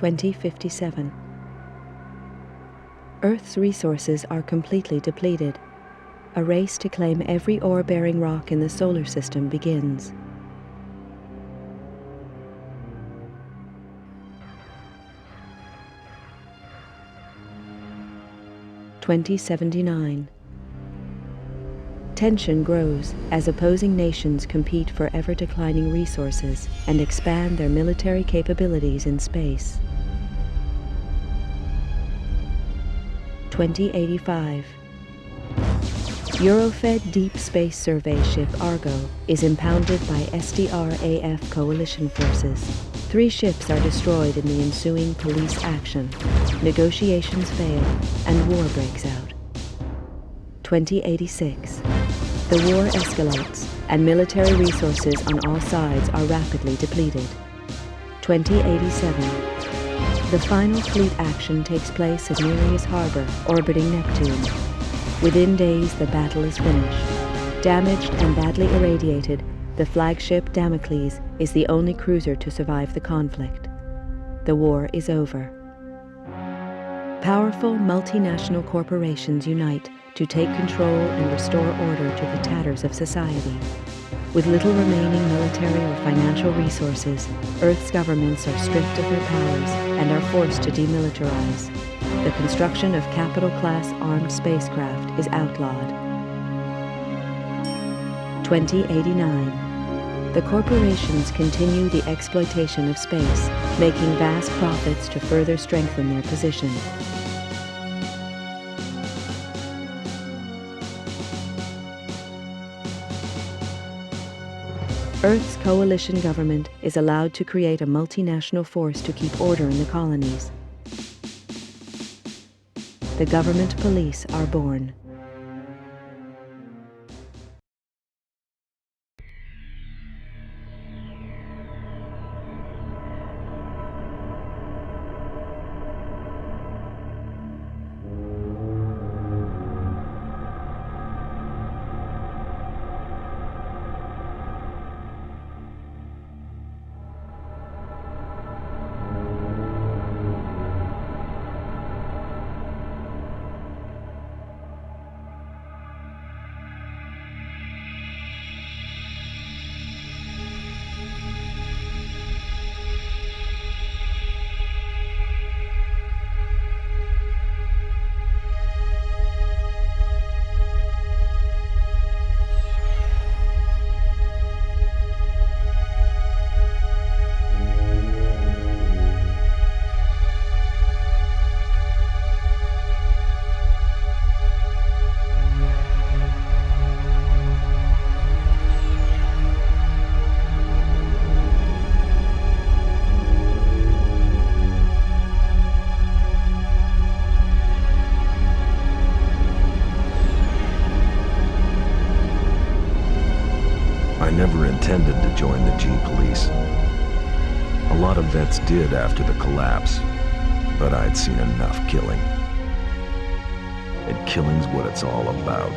2057. Earth's resources are completely depleted. A race to claim every ore-bearing rock in the solar system begins. (2079). Tension grows as opposing nations compete for ever-declining resources and expand their military capabilities in space. 2085. Eurofed Deep Space Survey ship Argo is impounded by SDR-AF coalition forces. 3 ships are destroyed in the ensuing police action. Negotiations fail and war breaks out. 2086. The war escalates and military resources on all sides are rapidly depleted. 2087. The final fleet action takes place at Nereus Harbor, orbiting Neptune. Within days, the battle is finished. Damaged and badly irradiated, the flagship Damocles is the only cruiser to survive the conflict. The war is over. Powerful multinational corporations unite to take control and restore order to the tatters of society. With little remaining military or financial resources, Earth's governments are stripped of their powers and are forced to demilitarize. The construction of capital-class armed spacecraft is outlawed. 2089. The corporations continue the exploitation of space, making vast profits to further strengthen their position. Earth's coalition government is allowed to create a multinational force to keep order in the colonies. The government police are born. I never intended to join the G-Police. A lot of vets did after the collapse, but I'd seen enough killing. And killing's what it's all about.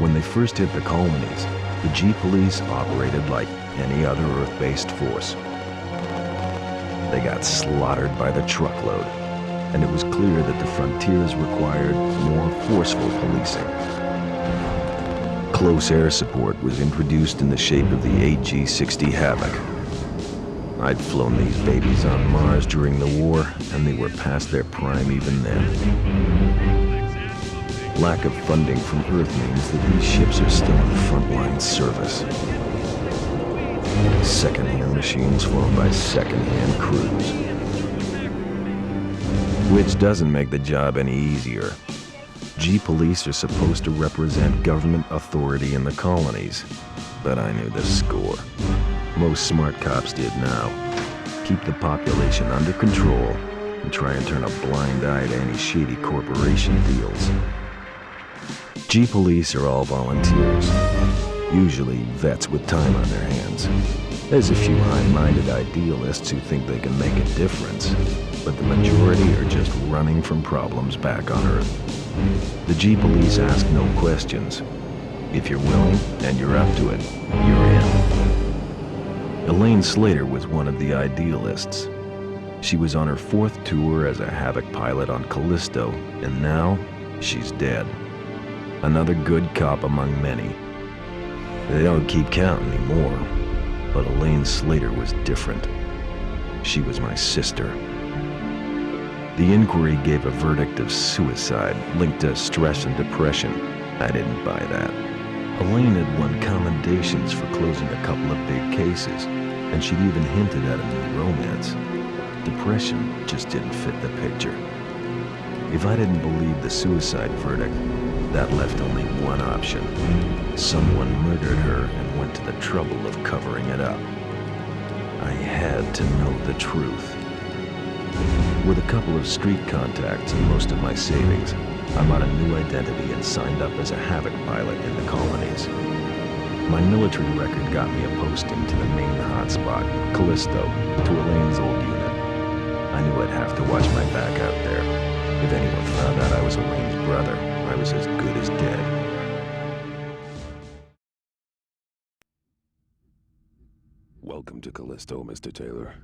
When they first hit the colonies, the G-Police operated like any other Earth-based force. They got slaughtered by the truckload, and it was clear that the frontiers required more forceful policing. Close air support was introduced in the shape of the AG-60 Havoc. I'd flown these babies on Mars during the war, and they were past their prime even then. Lack of funding from Earth means that these ships are still in frontline service. Second-hand machines flown by second-hand crews. Which doesn't make the job any easier. G-Police are supposed to represent government authority in the colonies, but I knew the score. Most smart cops did now. Keep the population under control and try and turn a blind eye to any shady corporation deals. G-Police are all volunteers, usually vets with time on their hands. There's a few high-minded idealists who think they can make a difference, but the majority are just running from problems back on Earth. The G-Police ask no questions. If you're willing and you're up to it, you're in. Elaine Slater was one of the idealists. She was on her 4th tour as a Havoc pilot on Callisto, and now she's dead. Another good cop among many. They don't keep count anymore, but Elaine Slater was different. She was my sister. The inquiry gave a verdict of suicide linked to stress and depression. I didn't buy that. Elaine had won commendations for closing a couple of big cases, and she'd even hinted at a new romance. Depression just didn't fit the picture. If I didn't believe the suicide verdict, that left only one option. Someone murdered her and went to the trouble of covering it up. I had to know the truth. With a couple of street contacts and most of my savings, I bought a new identity and signed up as a Havoc pilot in the colonies. My military record got me a posting to the main hotspot, Callisto, to Elaine's old unit. I knew I'd have to watch my back out there. If anyone found out I was Elaine's brother, I was as good as dead. Welcome to Callisto, Mr. Taylor.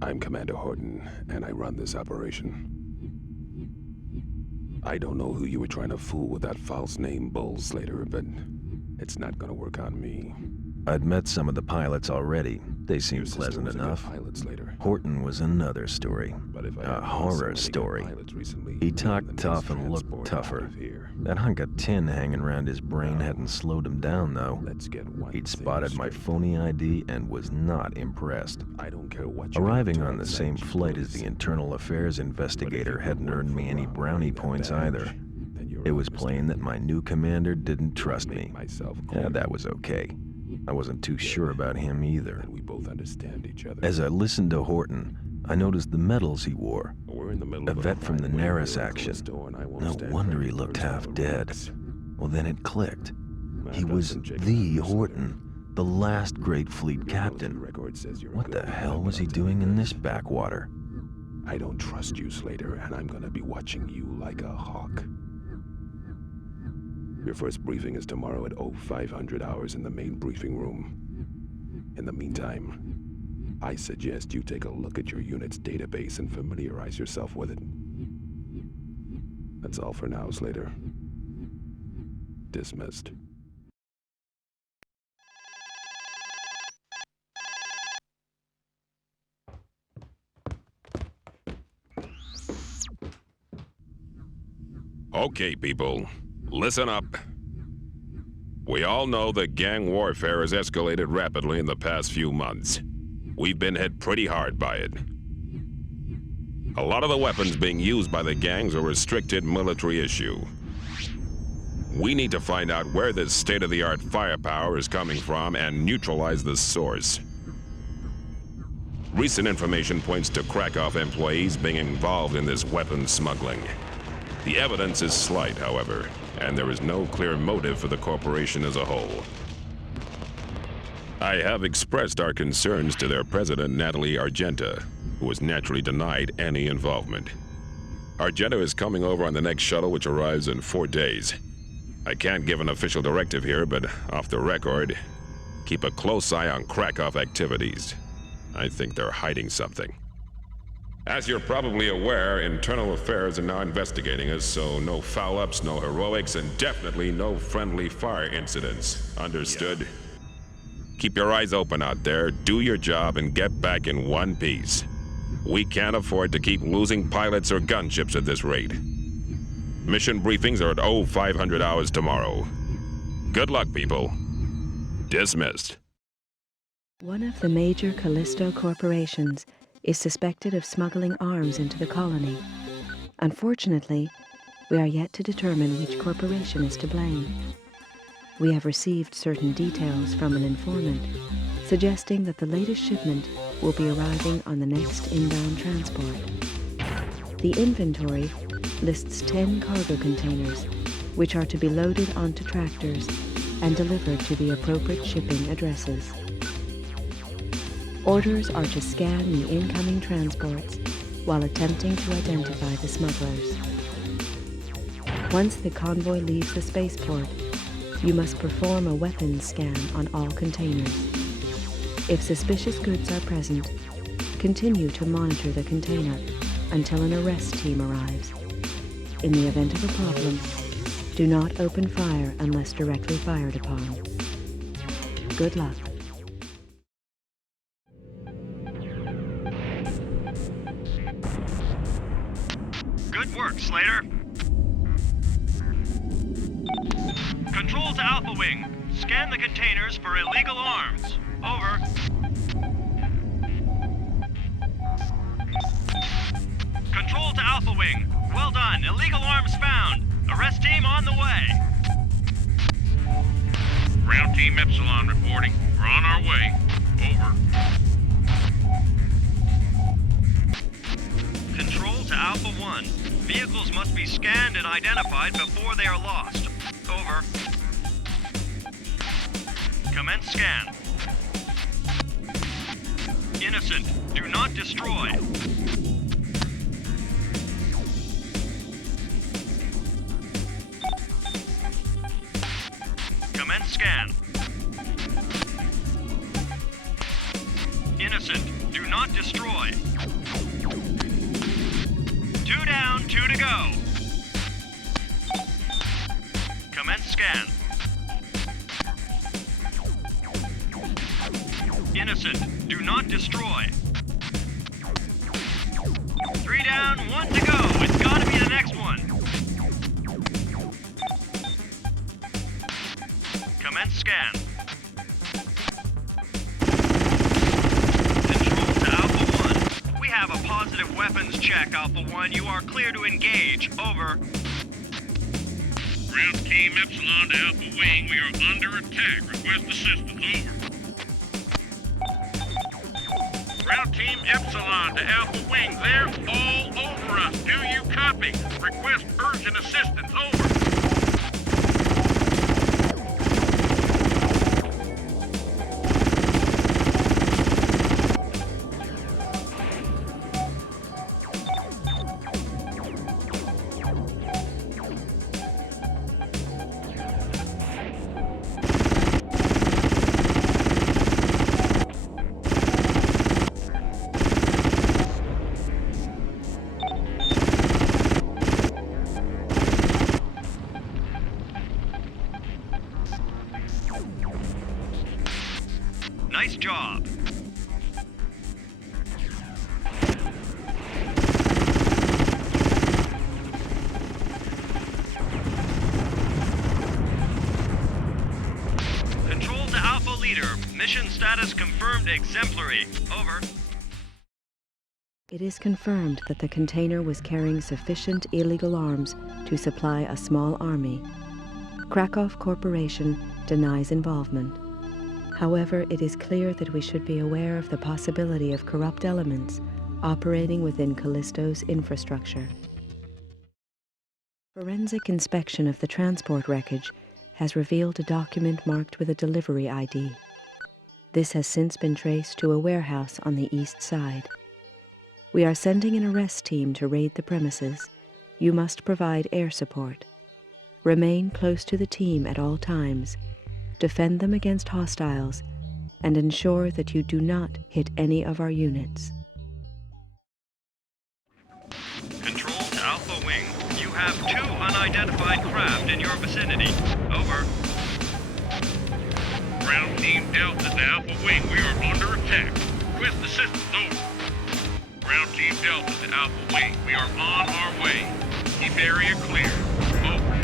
I'm Commander Horton, and I run this operation. I don't know who you were trying to fool with that false name, Bull Slater, but it's not gonna work on me. I'd met some of the pilots already. They seemed pleasant enough. Horton was another story. A horror story. He talked tough and looked tougher. That hunk of tin hanging around his brain hadn't slowed him down, though. He'd spotted my phony ID and was not impressed. Arriving on the same flight as the internal affairs investigator hadn't earned me any brownie points either. It was plain that my new commander didn't trust me. Yeah, that was okay. I wasn't too sure about him either. As I listened to Horton, I noticed the medals he wore. A vet from the Naris action. No wonder he looked half dead. Well, then it clicked. He was the Horton, the last great fleet captain. What the hell was he doing in this backwater? I don't trust you, Slater, and I'm gonna be watching you like a hawk. Your first briefing is tomorrow at 0500 hours in the main briefing room. In the meantime, I suggest you take a look at your unit's database and familiarize yourself with it. That's all for now, Slater. Dismissed. Okay, people. Listen up. We all know that gang warfare has escalated rapidly in the past few months. We've been hit pretty hard by it. A lot of the weapons being used by the gangs are a restricted military issue. We need to find out where this state-of-the-art firepower is coming from and neutralize the source. Recent information points to Krakow employees being involved in this weapons smuggling. The evidence is slight, however, and there is no clear motive for the corporation as a whole. I have expressed our concerns to their president, Natalie Argenta, who was naturally denied any involvement. Argenta is coming over on the next shuttle, which arrives in 4 days. I can't give an official directive here, but off the record, keep a close eye on Krakow activities. I think they're hiding something. As you're probably aware, Internal Affairs are now investigating us, so no foul-ups, no heroics, and definitely no friendly fire incidents. Understood? Yeah. Keep your eyes open out there, do your job, and get back in one piece. We can't afford to keep losing pilots or gunships at this rate. Mission briefings are at 0500 hours tomorrow. Good luck, people. Dismissed. One of the major Callisto corporations is suspected of smuggling arms into the colony. Unfortunately, we are yet to determine which corporation is to blame. We have received certain details from an informant, suggesting that the latest shipment will be arriving on the next inbound transport. The inventory lists 10 cargo containers, which are to be loaded onto tractors and delivered to the appropriate shipping addresses. Orders are to scan the incoming transports while attempting to identify the smugglers. Once the convoy leaves the spaceport, you must perform a weapons scan on all containers. If suspicious goods are present, continue to monitor the container until an arrest team arrives. In the event of a problem, do not open fire unless directly fired upon. Good luck. Good work, Slater. Control to Alpha Wing. Scan the containers for illegal arms. Over. Control to Alpha Wing. Well done. Illegal arms found. Arrest team on the way. Ground Team Epsilon reporting. We're on our way. Over. Control to Alpha 1. Vehicles must be scanned and identified before they are lost. Over. Commence scan. Innocent. Do not destroy. Commence scan. Innocent. Do not destroy. 2 down, 2 to go. Commence scan. Innocent. Do not destroy. 3 down, 1 to go. It's gotta be the next one. Commence scan. Control to Alpha 1. We have a positive weapons check, Alpha 1. You are clear to engage. Over. Ground Team Epsilon to Alpha Wing. We are under attack. Request assistance. Over. Ground Team Epsilon to Alpha Wing. They're all over us. Do you copy? Request urgent assistance. Over. Nice job. Control to Alpha Leader. Mission status confirmed exemplary. Over. It is confirmed that the container was carrying sufficient illegal arms to supply a small army. Krakow Corporation denies involvement. However, it is clear that we should be aware of the possibility of corrupt elements operating within Callisto's infrastructure. Forensic inspection of the transport wreckage has revealed a document marked with a delivery ID. This has since been traced to a warehouse on the east side. We are sending an arrest team to raid the premises. You must provide air support. Remain close to the team at all times. Defend them against hostiles, and ensure that you do not hit any of our units. Control to Alpha Wing. You have 2 unidentified craft in your vicinity. Over. Ground Team Delta to Alpha Wing. We are under attack. Request assistance. Over. Ground Team Delta to Alpha Wing. We are on our way. Keep area clear. Over.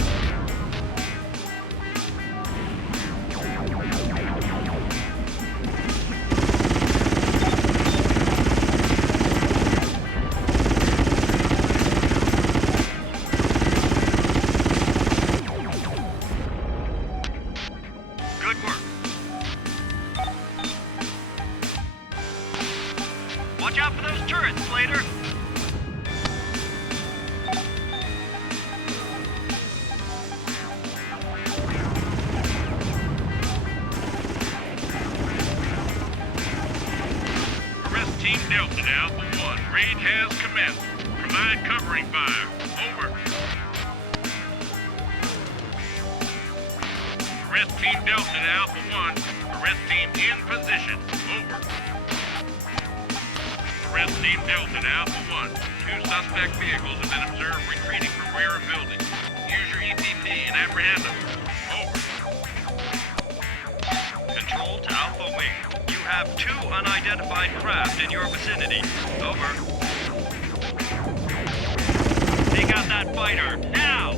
Good work. Watch out for those turrets, Slater. Arrest Team Delta to Alpha 1. Raid has commenced. Provide covering fire. Over. Arrest Team Delta to Alpha 1. Arrest team in position. Over. Red Team Delta to Alpha 1. Two suspect vehicles have been observed retreating from rear of building. Use your EPP and apprehend them. Over. Control to Alpha Wing. You have two unidentified craft in your vicinity. Over. Take out that fighter, now!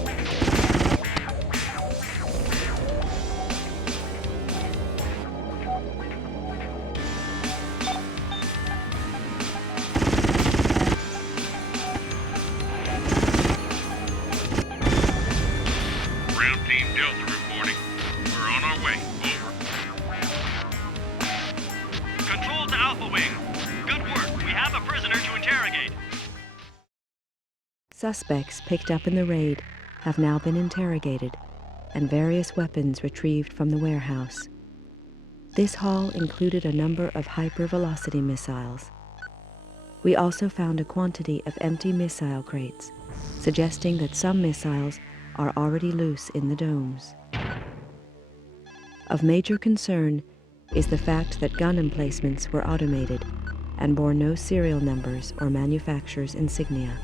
Ground Team Delta reporting. We're on our way. Over. Control to Alpha Wing. Good work. We have a prisoner to interrogate. Suspects picked up in the raid have now been interrogated and various weapons retrieved from the warehouse. This haul included a number of hypervelocity missiles. We also found a quantity of empty missile crates, suggesting that some missiles are already loose in the domes. Of major concern is the fact that gun emplacements were automated and bore no serial numbers or manufacturer's insignia.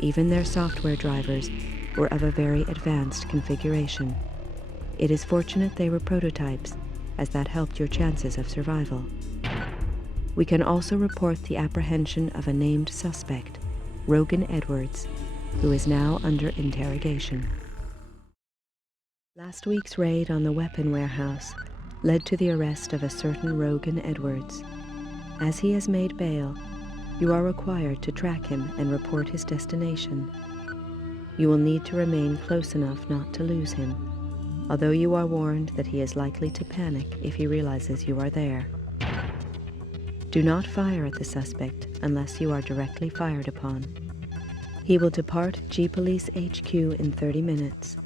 Even their software drivers were of a very advanced configuration. It is fortunate they were prototypes, as that helped your chances of survival. We can also report the apprehension of a named suspect, Rogan Edwards, who is now under interrogation. Last week's raid on the weapon warehouse led to the arrest of a certain Rogan Edwards. As he has made bail, you are required to track him and report his destination. You will need to remain close enough not to lose him, although you are warned that he is likely to panic if he realizes you are there. Do not fire at the suspect unless you are directly fired upon. He will depart G-Police HQ in 30 minutes.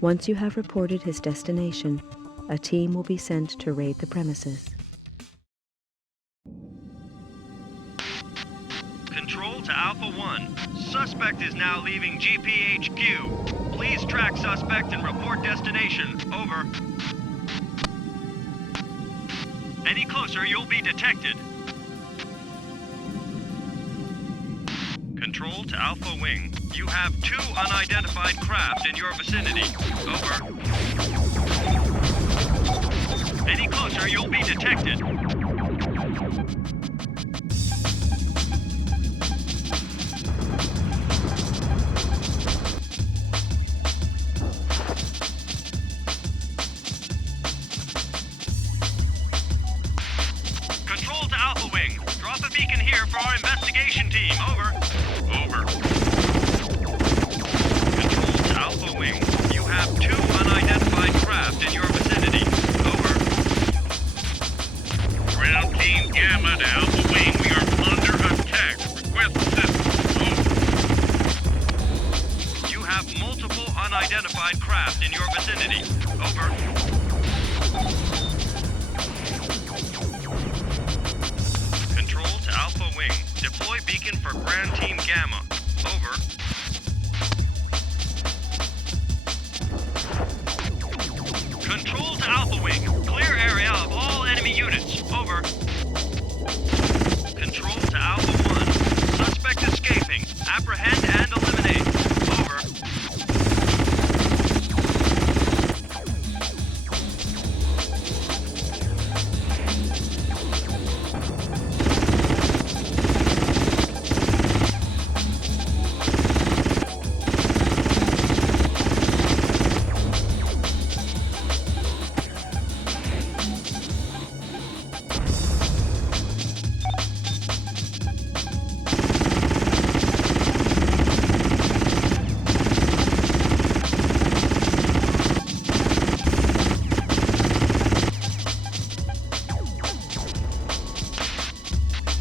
Once you have reported his destination, a team will be sent to raid the premises. Control to Alpha 1. Suspect is now leaving GPHQ. Please track suspect and report destination. Over. Any closer, you'll be detected. Control to Alpha Wing. You have two unidentified craft in your vicinity. Over. Any closer, you'll be detected. Control to Alpha Wing. Drop a beacon here for our investigation team. Over. Over. Control to Alpha Wing. You have two unidentified craft in your vicinity. Over. Ground Team Gamma to Alpha Wing. We are under attack. Request assistance. Over. You have multiple unidentified craft in your vicinity. Over. Control to Alpha Wing. Deploy beacon for Grand Team Gamma. Over. Control to Alpha Wing. Clear area of all enemy units. Over. Control to Alpha 1. Suspect escaping. Apprehend and eliminate. Over.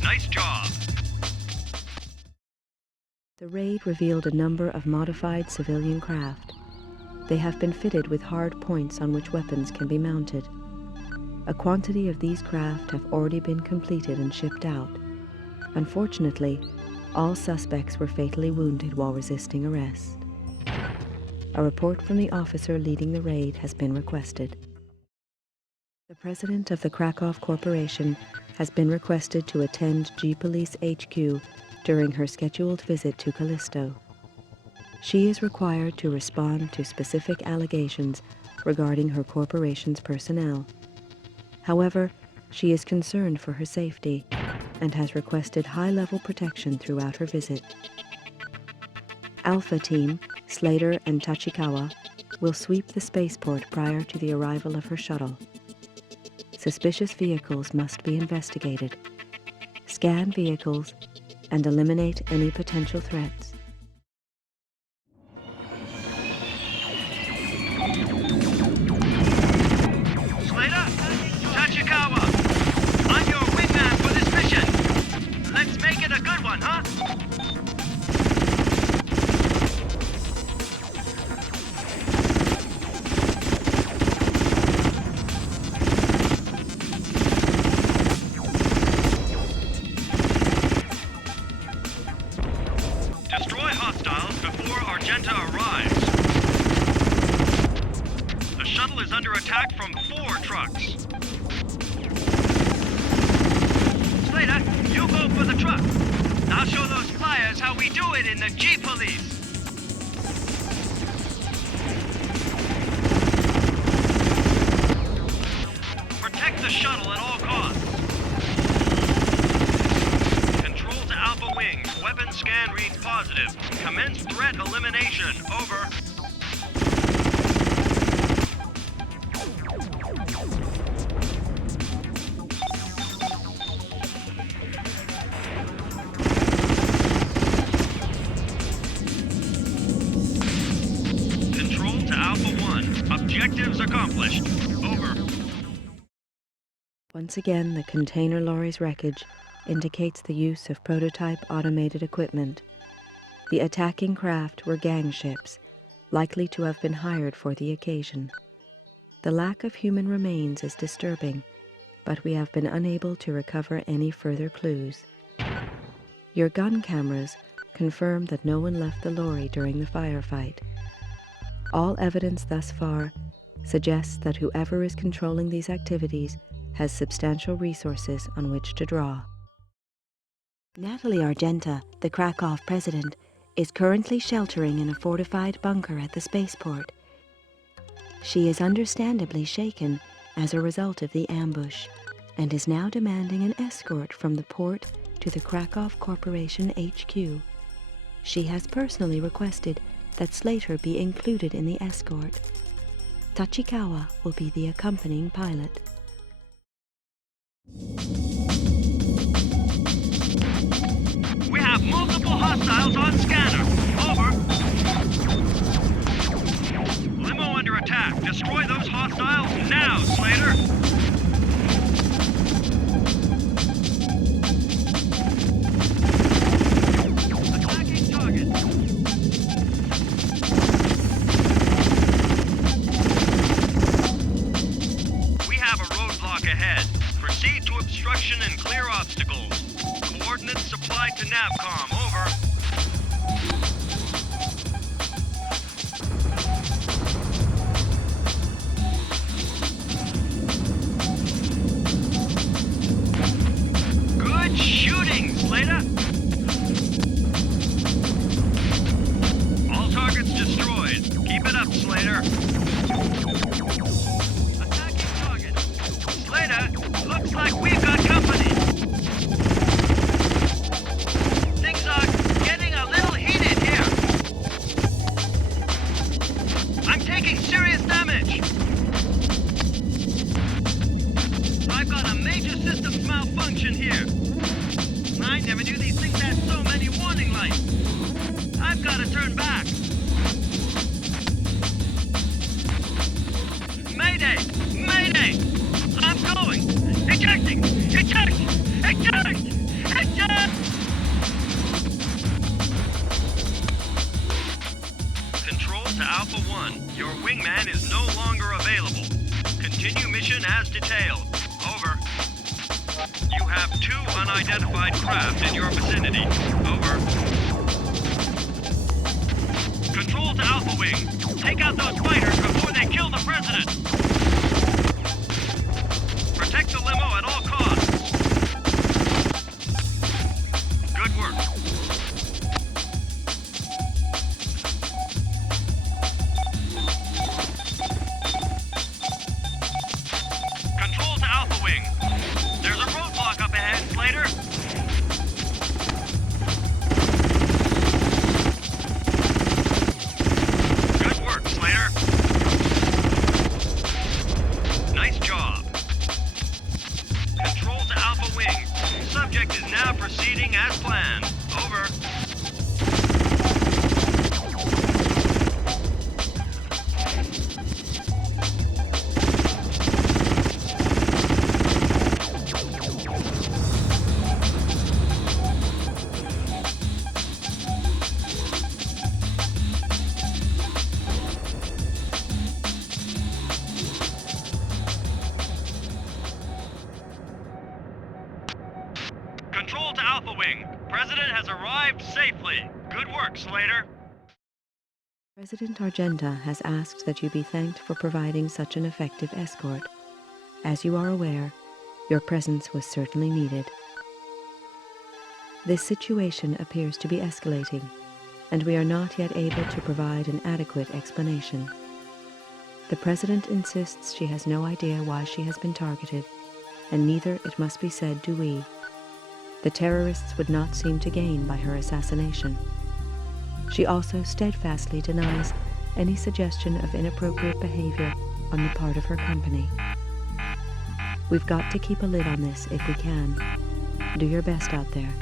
Nice job. The raid revealed a number of modified civilian craft. They have been fitted with hard points on which weapons can be mounted. A quantity of these craft have already been completed and shipped out. Unfortunately, all suspects were fatally wounded while resisting arrest. A report from the officer leading the raid has been requested. The president of the Krakow Corporation has been requested to attend G-Police HQ during her scheduled visit to Callisto. She is required to respond to specific allegations regarding her corporation's personnel. However, she is concerned for her safety and has requested high-level protection throughout her visit. Alpha Team, Slater and Tachikawa, will sweep the spaceport prior to the arrival of her shuttle. Suspicious vehicles must be investigated. Scan vehicles and eliminate any potential threats. Slater, Tachikawa, I'm your wingman for this mission. Let's make it a good one, huh? Destroy hostiles before Argenta arrives. The shuttle is under attack from 4 trucks. Slater, you go for the truck. I'll show those flyers how we do it in the G-Police. Protect the shuttle at all costs. Control to Alpha Wing. Weapon scan reads positive. Commence threat elimination. Over. Control to Alpha 1. Objectives accomplished. Over. Once again, the container lorry's wreckage indicates the use of prototype automated equipment. The attacking craft were gang ships, likely to have been hired for the occasion. The lack of human remains is disturbing, but we have been unable to recover any further clues. Your gun cameras confirm that no one left the lorry during the firefight. All evidence thus far suggests that whoever is controlling these activities has substantial resources on which to draw. Natalie Argenta, the Krakow president, is currently sheltering in a fortified bunker at the spaceport. She is understandably shaken as a result of the ambush and is now demanding an escort from the port to the Krakow Corporation HQ. She has personally requested that Slater be included in the escort. Tachikawa will be the accompanying pilot. We have multiple hostiles on scanner. Over. Limo under attack. Destroy those hostiles now, Slater. Attacking target. We have a roadblock ahead. Proceed to obstruction and clear obstacles. Coordinates supplied to Navcom. Over. Good shooting, Slater. All targets destroyed. Keep it up, Slater. Attacking target. Slater, looks like we've got company. Things are getting a little heated here. I'm taking serious damage. I've got a major systems malfunction here. I never knew these things had so many warning lights. I've got to turn back. Mayday! Mayday! I'm going! Ejecting! Eject! Eject! Eject! Control to Alpha 1. Your wingman is no longer available. Continue mission as detailed. Over. You have 2 unidentified craft in your vicinity. Over. Control to Alpha Wing. Take out those fighters before they kill the president. Protect the limo at all costs. subject is now proceeding as planned. Over. Control to Alpha Wing. President has arrived safely. Good work, Slater. President Argenta has asked that you be thanked for providing such an effective escort. As you are aware, your presence was certainly needed. This situation appears to be escalating, and we are not yet able to provide an adequate explanation. The President insists she has no idea why she has been targeted, and neither, it must be said, do we. The terrorists would not seem to gain by her assassination. She also steadfastly denies any suggestion of inappropriate behavior on the part of her company. We've got to keep a lid on this if we can. Do your best out there.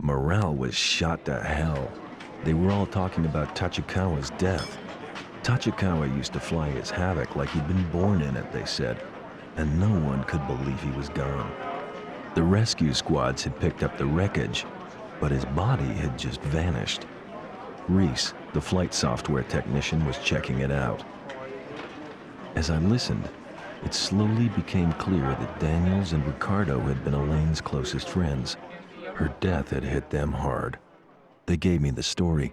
Morale was shot to hell. They were all talking about Tachikawa's death. Tachikawa used to fly his Havoc like he'd been born in it, they said, and no one could believe he was gone. The rescue squads had picked up the wreckage, but his body had just vanished. Reese, the flight software technician, was checking it out. As I listened, it slowly became clear that Daniels and Ricardo had been Elaine's closest friends. Her death had hit them hard. They gave me the story.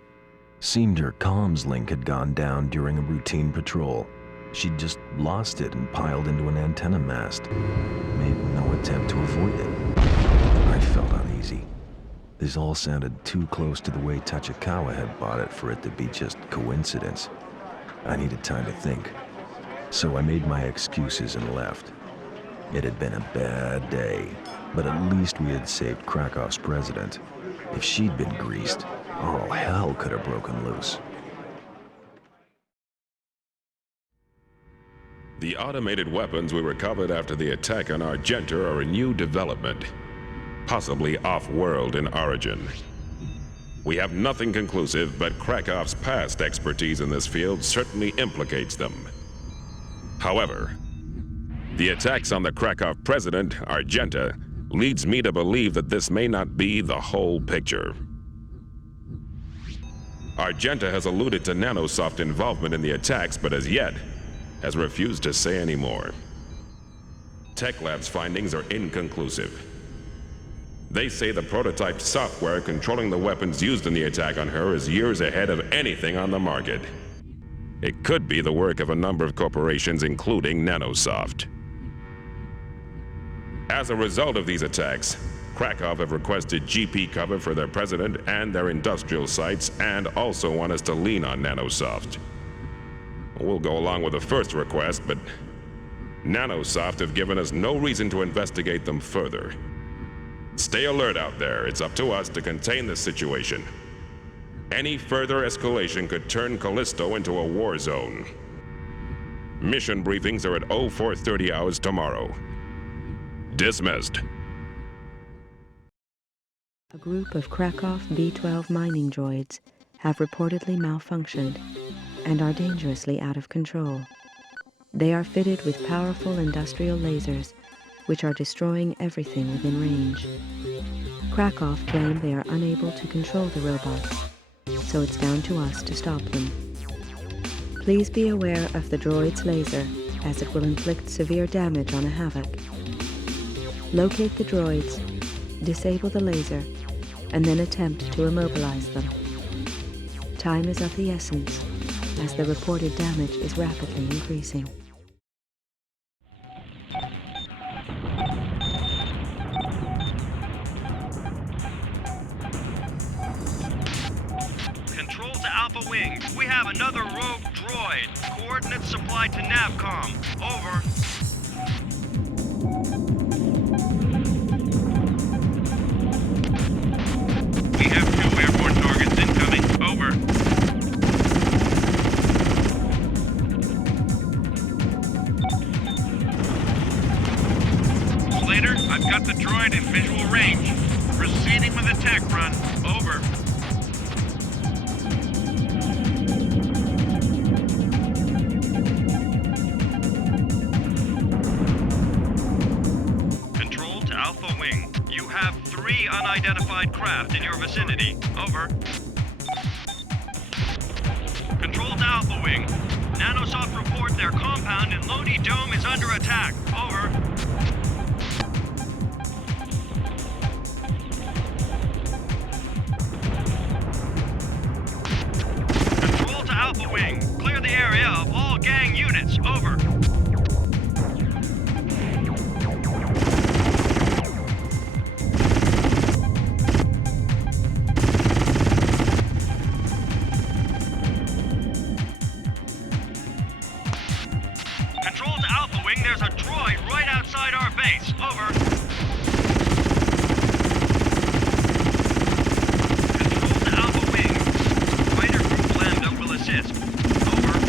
Seemed her comms link had gone down during a routine patrol. She'd just lost it and piled into an antenna mast. Made no attempt to avoid it. I felt uneasy. This all sounded too close to the way Tachikawa had bought it for it to be just coincidence. I needed time to think. So I made my excuses and left. It had been a bad day, but at least we had saved Krakow's president. If she'd been greased, all hell could have broken loose. The automated weapons we recovered after the attack on Argenta are a new development, possibly off-world in origin. We have nothing conclusive, but Krakow's past expertise in this field certainly implicates them. However, the attacks on the Krakow president, Argenta, leads me to believe that this may not be the whole picture. Argenta has alluded to Nanosoft involvement in the attacks, but as yet has refused to say any more. Tech Lab's findings are inconclusive. They say the prototype software controlling the weapons used in the attack on her is years ahead of anything on the market. It could be the work of a number of corporations, including Nanosoft. As a result of these attacks, Krakow have requested GP cover for their president and their industrial sites, and also want us to lean on Nanosoft. We'll go along with the first request, but Nanosoft have given us no reason to investigate them further. Stay alert out there. It's up to us to contain this situation. Any further escalation could turn Callisto into a war zone. Mission briefings are at 0430 hours tomorrow. Dismissed. A group of Krakow B-12 mining droids have reportedly malfunctioned and are dangerously out of control. They are fitted with powerful industrial lasers, which are destroying everything within range. Krakow claim they are unable to control the robots, so it's down to us to stop them. Please be aware of the droid's laser, as it will inflict severe damage on a Havoc. Locate the droids, disable the laser, and then attempt to immobilize them. Time is of the essence, as the reported damage is rapidly increasing. Control to Alpha Wing. We have another rogue droid. Coordinates supplied to Navcom. Over. We have 2 airborne targets incoming. Over. Slater, I've got the droid in visual range. Proceeding with attack run. Over. Control to Alpha Wing. You have 3 unidentified craft in your vicinity. Over. Control to Alpha Wing. Nanosoft report their compound in Lodi Dome is under attack. Over. Control to Alpha Wing. Clear the area of all gang units. Over. Control to Alpha Wing, there's a droid right outside our base. Over. Control to Alpha Wing. Fighter Group Lambda will assist. Over.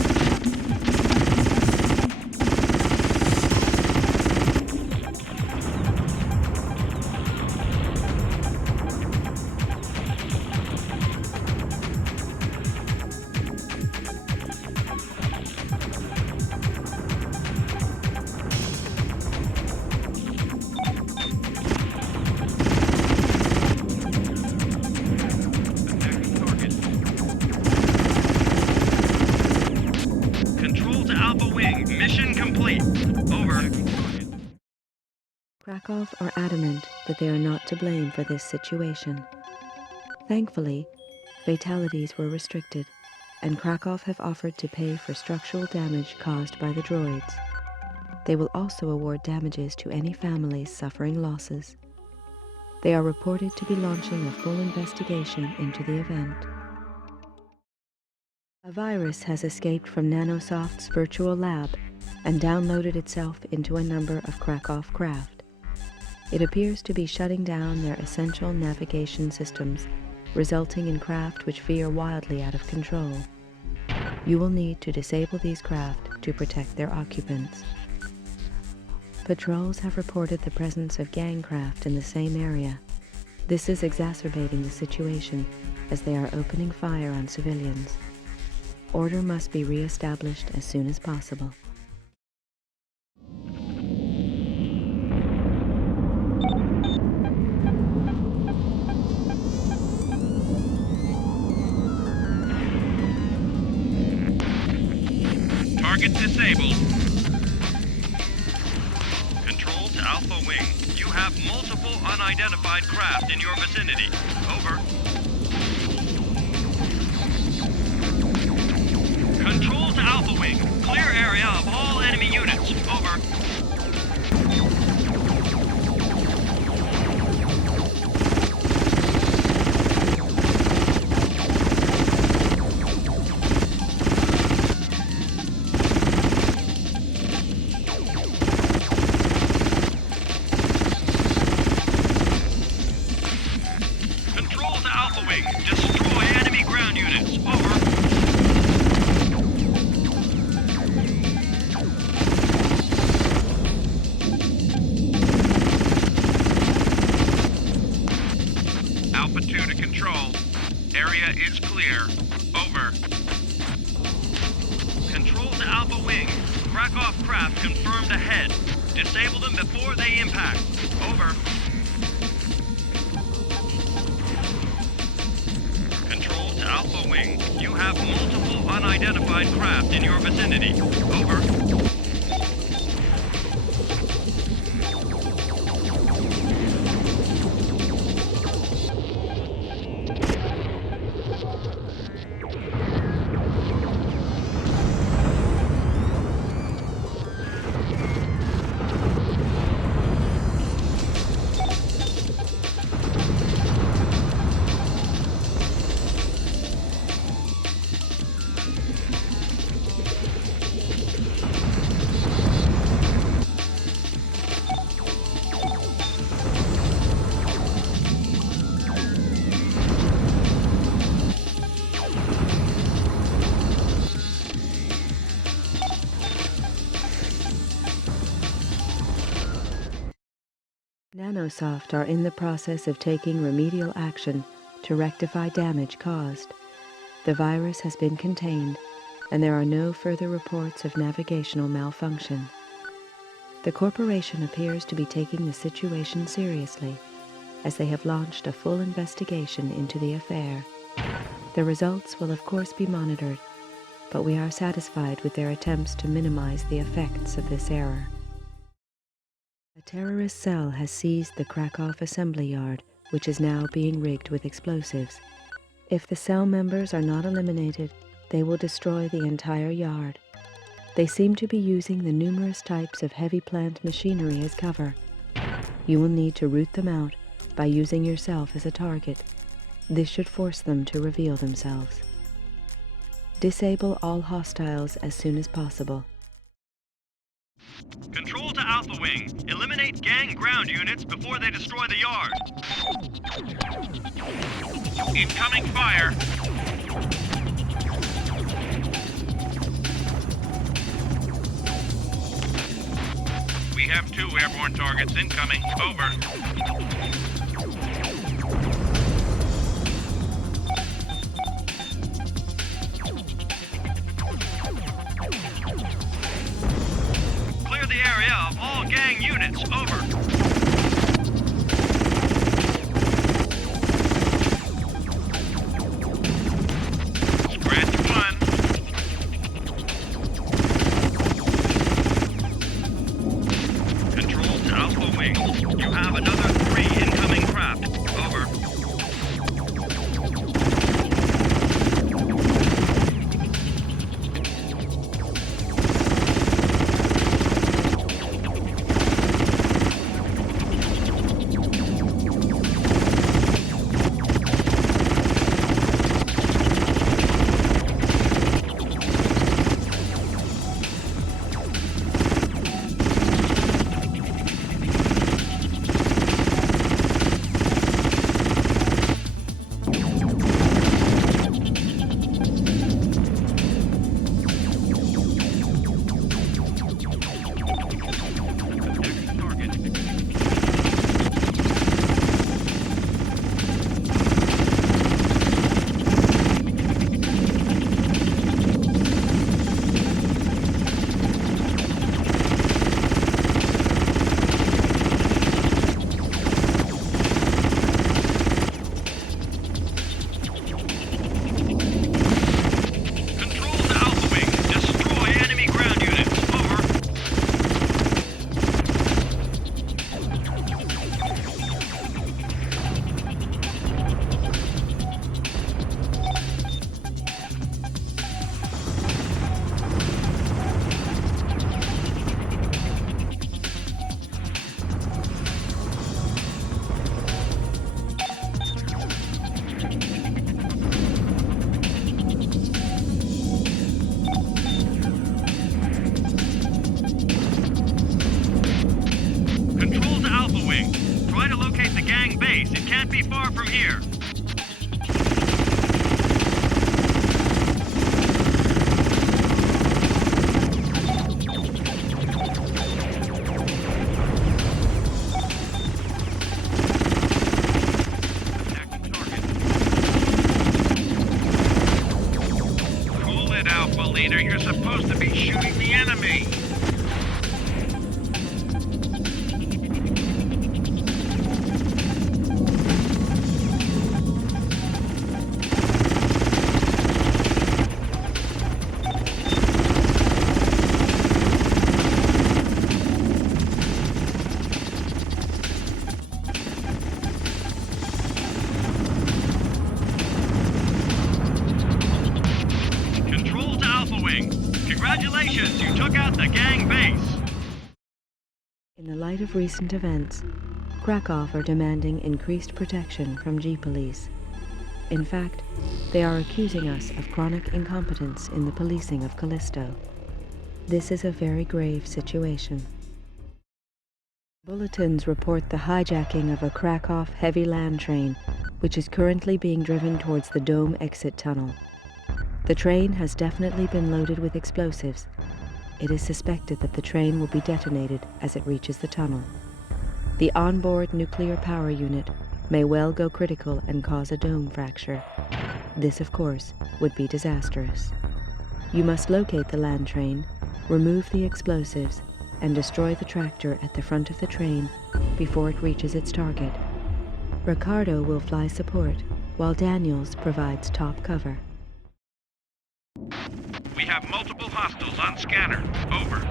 Attacking target. Control to Alpha Wing. Mission complete. Over. Krakow are adamant that they are not to blame for this situation. Thankfully, fatalities were restricted, and Krakow have offered to pay for structural damage caused by the droids. They will also award damages to any families suffering losses. They are reported to be launching a full investigation into the event. A virus has escaped from Nanosoft's virtual lab and downloaded itself into a number of Krakow craft. It appears to be shutting down their essential navigation systems, resulting in craft which veer wildly out of control. You will need to disable these craft to protect their occupants. Patrols have reported the presence of gang craft in the same area. This is exacerbating the situation as they are opening fire on civilians. Order must be re-established as soon as possible. Target disabled. Control to Alpha Wing. You have multiple unidentified craft in your vicinity. Over. Control to Alpha Wing. Clear area of all enemy units. Over. Control to Alpha Wing. Destroy enemy ground units. Over. area is clear. Over. Control to Alpha Wing. Krakow craft confirmed ahead. Disable them before they impact. Over. Control to Alpha Wing. You have multiple unidentified craft in your vicinity. Over. Nanosoft are in the process of taking remedial action to rectify damage caused. The virus has been contained, and there are no further reports of navigational malfunction. The corporation appears to be taking the situation seriously, as they have launched a full investigation into the affair. The results will of course be monitored, but we are satisfied with their attempts to minimize the effects of this error. A terrorist cell has seized the Krakow assembly yard, which is now being rigged with explosives. If the cell members are not eliminated, they will destroy the entire yard. They seem to be using the numerous types of heavy plant machinery as cover. You will need to root them out by using yourself as a target. This should force them to reveal themselves. Disable all hostiles as soon as possible. Control to Alpha Wing. Eliminate gang ground units before they destroy the yard. Incoming fire. We have 2 airborne targets incoming. Over. Clear the area of all gang units. Over. Scratch 1. Control to Alpha Wing. You have another 3 incoming craft. Over. It can't be far from here. a gang base. In the light of recent events, Krakow are demanding increased protection from G-Police. In fact, they are accusing us of chronic incompetence in the policing of Callisto. This is a very grave situation. Bulletins report the hijacking of a Krakow heavy land train, which is currently being driven towards the Dome exit tunnel. The train has definitely been loaded with explosives. It is suspected that the train will be detonated as it reaches the tunnel. The onboard nuclear power unit may well go critical and cause a dome fracture. This, of course, would be disastrous. You must locate the land train, remove the explosives, and destroy the tractor at the front of the train before it reaches its target. Ricardo will fly support, while Daniels provides top cover. We have multiple hostiles on scanner. Over.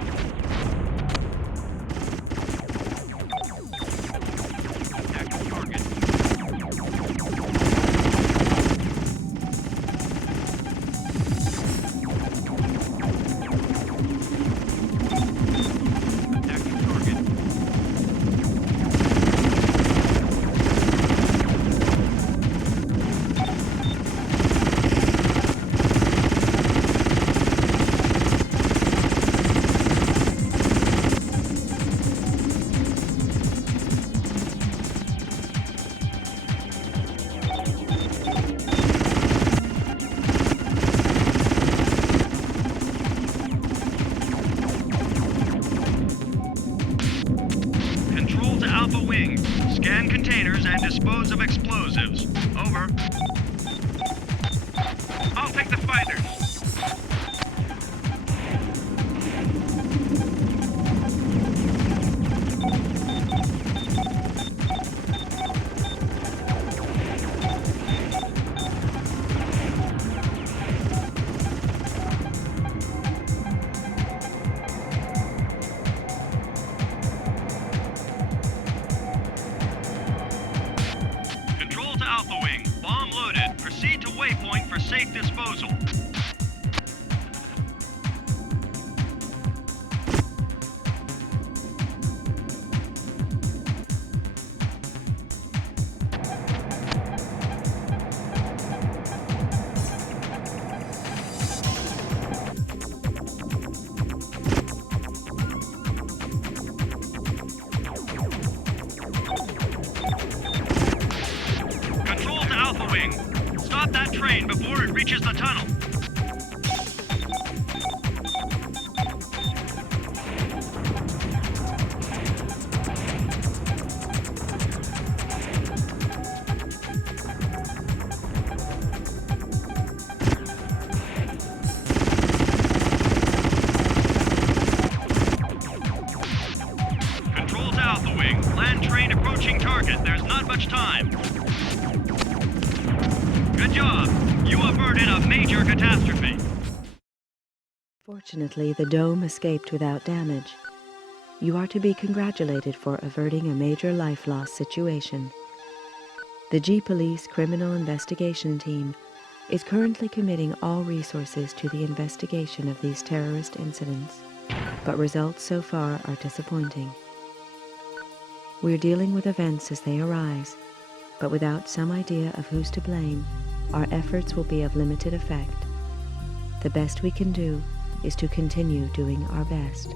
Active target. Active target. Control to Alpha Wing. Scan containers and dispose of explosives. Over. I'll take the fighters. Control to Alpha Wing. Bomb loaded. Proceed to waypoint for safe disposal. Control to Alpha Wing. Stop that train before it reaches the tunnel. Control to Alpha Wing. Land train approaching target. There's not much time. Good job. You averted a major catastrophe. Fortunately, the dome escaped without damage. You are to be congratulated for averting a major life loss situation. The G-Police Criminal Investigation Team is currently committing all resources to the investigation of these terrorist incidents, but results so far are disappointing. We're dealing with events as they arise, but without some idea of who's to blame, our efforts will be of limited effect. The best we can do is to continue doing our best.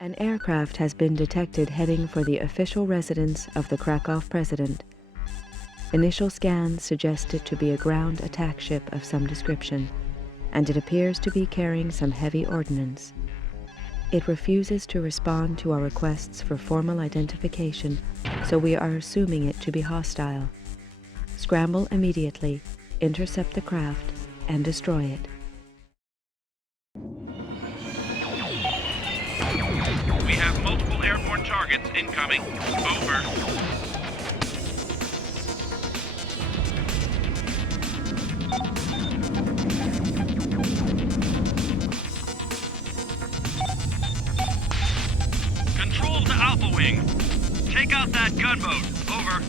An aircraft has been detected heading for the official residence of the Krakow president. Initial scans suggest it to be a ground attack ship of some description, and it appears to be carrying some heavy ordnance. It refuses to respond to our requests for formal identification, so we are assuming it to be hostile. Scramble immediately, intercept the craft, and destroy it. We have multiple airborne targets incoming. Over. Control to Alpha Wing. Take out that gunboat. Over.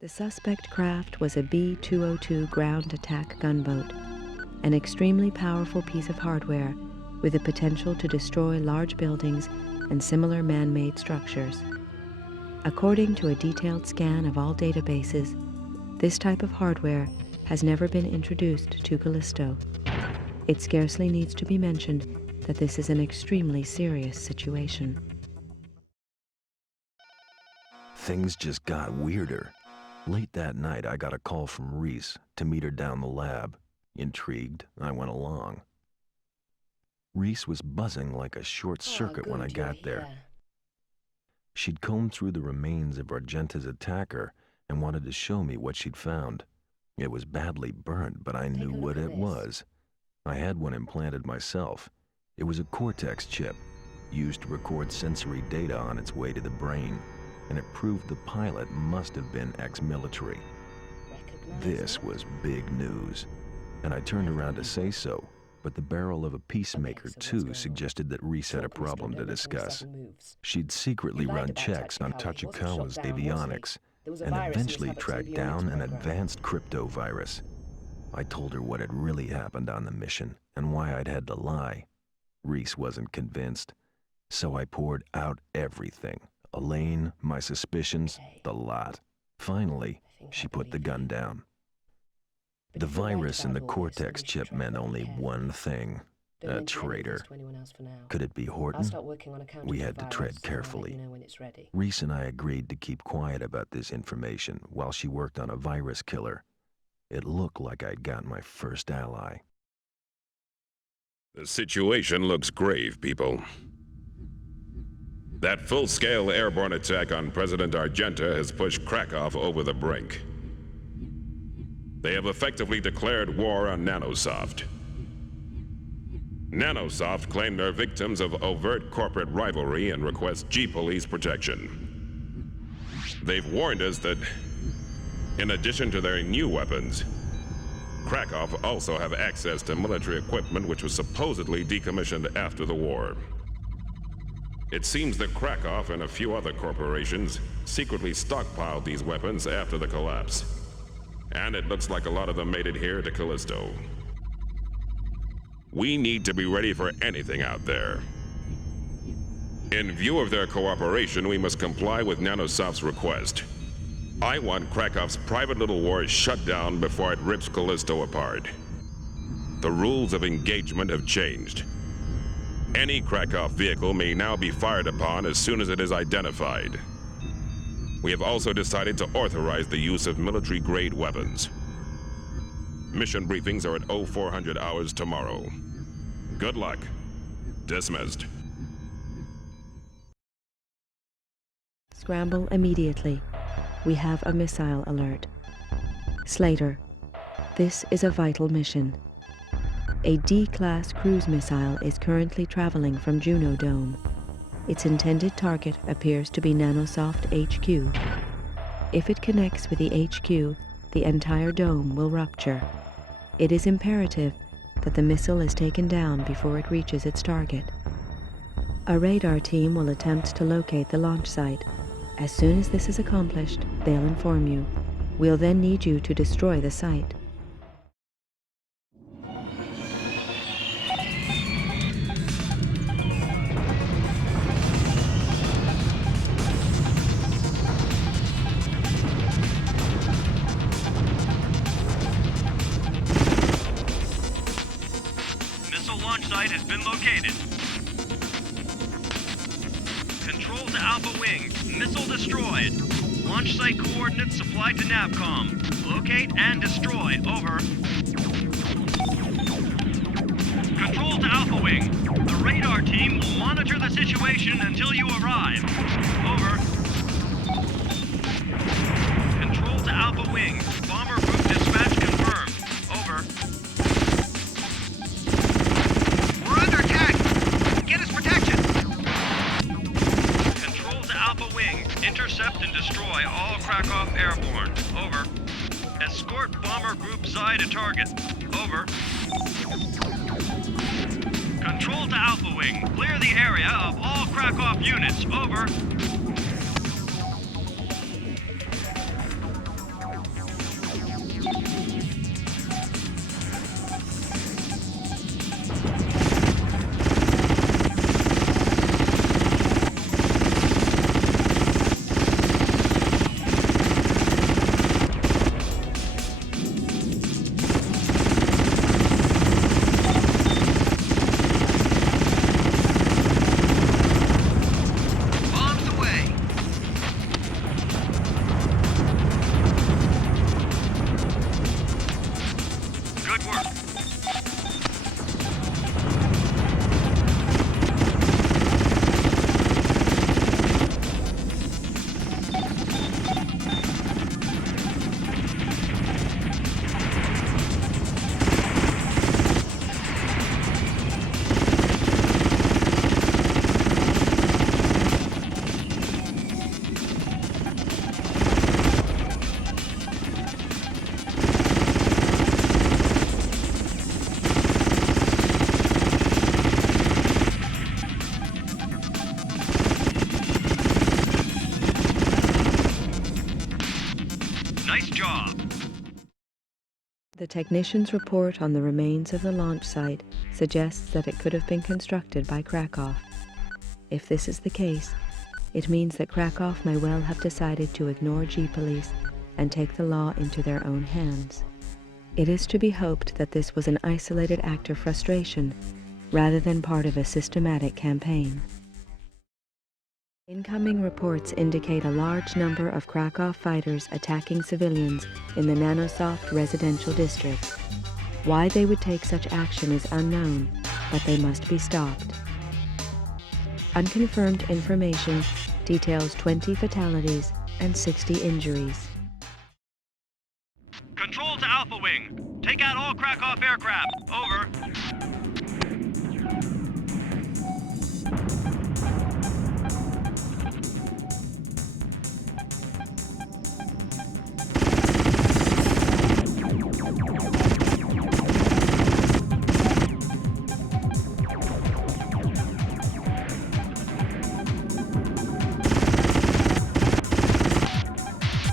The suspect craft was a B-202 ground attack gunboat, an extremely powerful piece of hardware with the potential to destroy large buildings and similar man-made structures. According to a detailed scan of all databases, this type of hardware has never been introduced to Callisto. It scarcely needs to be mentioned that this is an extremely serious situation. Things just got weirder. Late that night, I got a call from Reese to meet her down the lab. Intrigued, I went along. Reese was buzzing like a short circuit when I got there. She'd combed through the remains of Argenta's attacker and wanted to show me what she'd found. It was badly burnt, but I knew what it was. I had one implanted myself. It was a Cortex chip, used to record sensory data on its way to the brain, and it proved the pilot must have been ex-military. This was big news, and I turned around to say so, but the barrel of a Peacemaker 2 suggested that Reese had a problem to discuss. She'd secretly run checks on Tachikawa's avionics, and eventually tracked down an advanced cryptovirus. I told her what had really happened on the mission, and why I'd had to lie. Reese wasn't convinced, so I poured out everything. Elaine, my suspicions, the lot. Finally, she put the gun down. The virus in the Cortex chip meant only one thing: a traitor. Could it be Horton? We had to tread carefully. Reese and I agreed to keep quiet about this information while she worked on a virus killer. It looked like I'd got my first ally. The situation looks grave, people. That full-scale airborne attack on President Argenta has pushed Krakow over the brink. They have effectively declared war on Nanosoft. Nanosoft claim they're victims of overt corporate rivalry and request G-Police protection. They've warned us that, in addition to their new weapons, Krakow also have access to military equipment which was supposedly decommissioned after the war. It seems that Krakow and a few other corporations secretly stockpiled these weapons after the collapse. And it looks like a lot of them made it here to Callisto. We need to be ready for anything out there. In view of their cooperation, we must comply with Nanosoft's request. I want Krakow's private little war shut down before it rips Callisto apart. The rules of engagement have changed. Any Krakow vehicle may now be fired upon as soon as it is identified. We have also decided to authorize the use of military-grade weapons. Mission briefings are at 0400 hours tomorrow. Good luck. Dismissed. Scramble immediately. We have a missile alert. Slater, this is a vital mission. A D-class cruise missile is currently traveling from Juno Dome. Its intended target appears to be Nanosoft HQ. If it connects with the HQ, the entire dome will rupture. It is imperative that the missile is taken down before it reaches its target. A radar team will attempt to locate the launch site. As soon as this is accomplished, they'll inform you. We'll then need you to destroy the site. Missile launch site has been located. Control to Alpha Wing. Missile destroyed. Launch site coordinates supplied to Navcom. Locate and destroy. Over. Control to Alpha Wing. The radar team will monitor the situation until you arrive. Over. Control to Alpha Wing. Bomber group dispatch confirmed. Over. We're under attack! Get us protection! Control to Alpha Wing. Intercept and destroy all Krakow airborne. Over. Escort bomber group Xi to target. Over. Control to Alpha Wing. Clear the area of all Krakow units. Over. Nice job. The technician's report on the remains of the launch site suggests that it could have been constructed by Krakow. If this is the case, it means that Krakow may well have decided to ignore G-Police and take the law into their own hands. It is to be hoped that this was an isolated act of frustration rather than part of a systematic campaign. Incoming reports indicate a large number of Krakow fighters attacking civilians in the Nanosoft residential district. Why they would take such action is unknown, but they must be stopped. Unconfirmed information details 20 fatalities and 60 injuries. Control to Alpha Wing. Take out all Krakow aircraft. Over.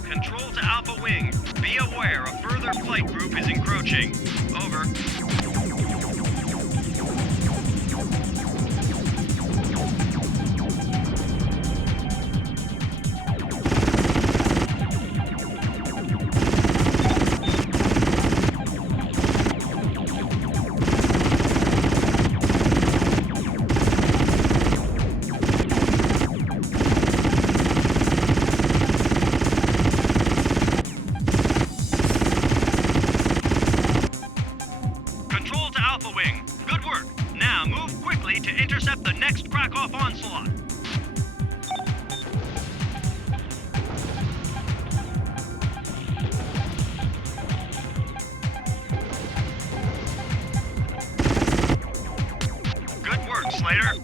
Control to Alpha Wing. Be aware a further flight group is encroaching. Over. Control to Alpha Wing. Good work. Now move quickly to intercept the next Krakow onslaught. Good work, Slater.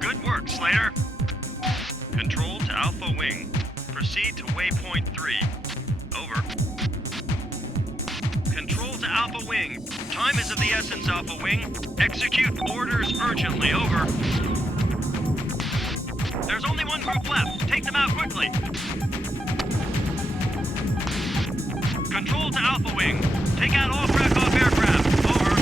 Good work, Slater. Control to Alpha Wing. Proceed to waypoint 3. Over. Control to Alpha Wing. Time is of the essence, Alpha Wing. Execute orders urgently. Over. There's only one group left. Take them out quickly. Control to Alpha Wing. Take out all Krakow aircraft. Over.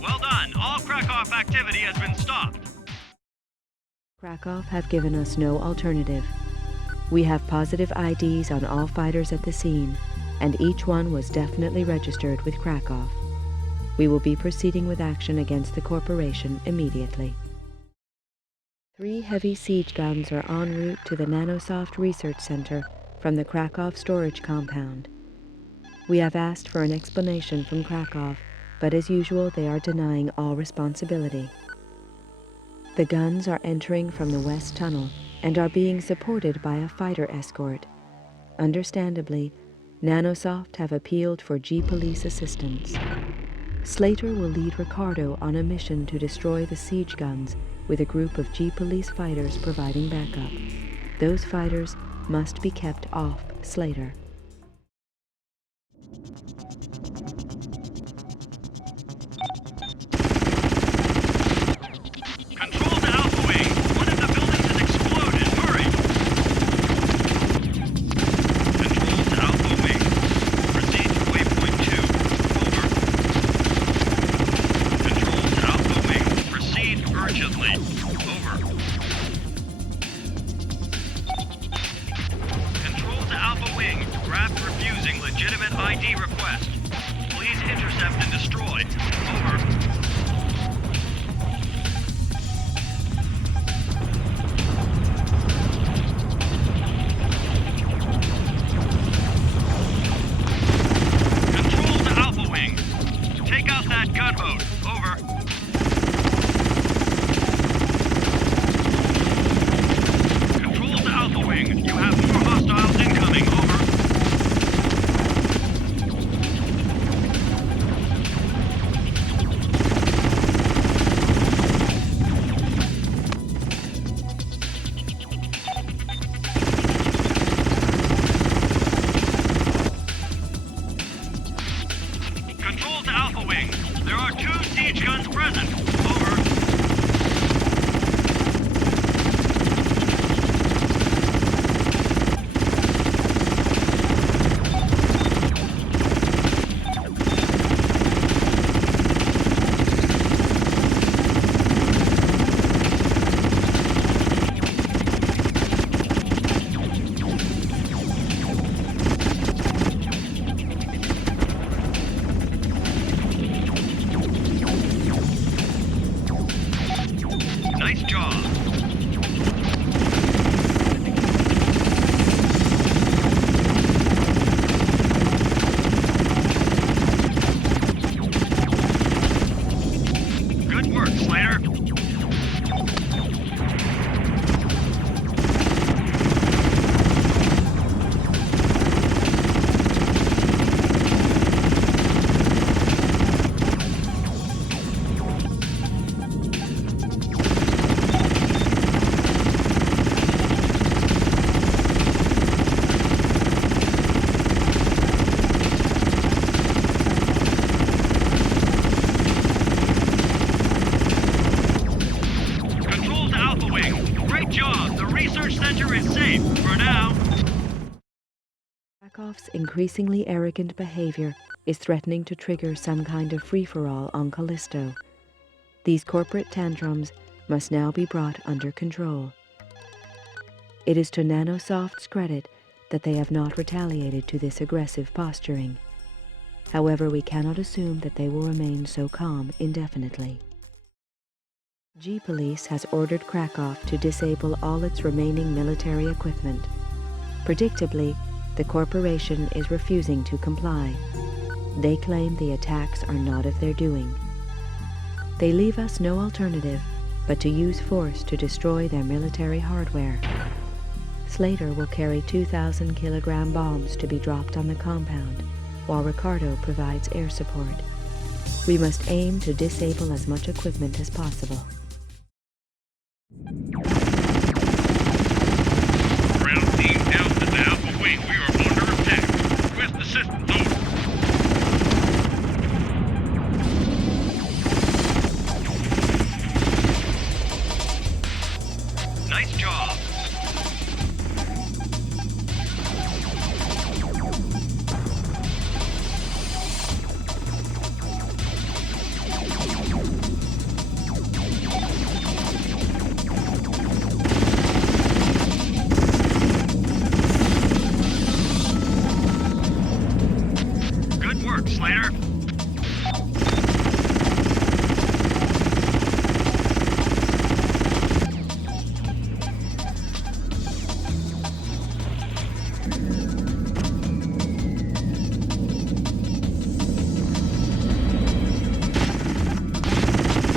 Well done. All Krakow activity has been stopped. Krakow have given us no alternative. We have positive IDs on all fighters at the scene, and each one was definitely registered with Krakow. We will be proceeding with action against the corporation immediately. 3 heavy siege guns are en route to the Nanosoft Research Center from the Krakow storage compound. We have asked for an explanation from Krakow, but as usual they are denying all responsibility. The guns are entering from the west tunnel and are being supported by a fighter escort. Understandably, Nanosoft have appealed for G-Police assistance. Slater will lead Ricardo on a mission to destroy the siege guns with a group of G-Police fighters providing backup. Those fighters must be kept off Slater. Control to Alpha Wing. One of the buildings has exploded. Hurry. Control to Alpha Wing. Proceed to waypoint 2. Over. Control to Alpha Wing. Proceed urgently. Over. Control to Alpha Wing. Craft refusing legitimate ID request. Please intercept and destroy. Over. research center is safe for now. Krakow's increasingly arrogant behavior is threatening to trigger some kind of free-for-all on Callisto. These corporate tantrums must now be brought under control. It is to Nanosoft's credit that they have not retaliated to this aggressive posturing. However, we cannot assume that they will remain so calm indefinitely. G-Police has ordered Krakow to disable all its remaining military equipment. Predictably, the corporation is refusing to comply. They claim the attacks are not of their doing. They leave us no alternative but to use force to destroy their military hardware. Slater will carry 2,000-kilogram bombs to be dropped on the compound, while Ricardo provides air support. We must aim to disable as much equipment as possible. Ground team Delta to Alpha Wing. We are under attack. Request assistance. Over. Nice job. Good work, Slater.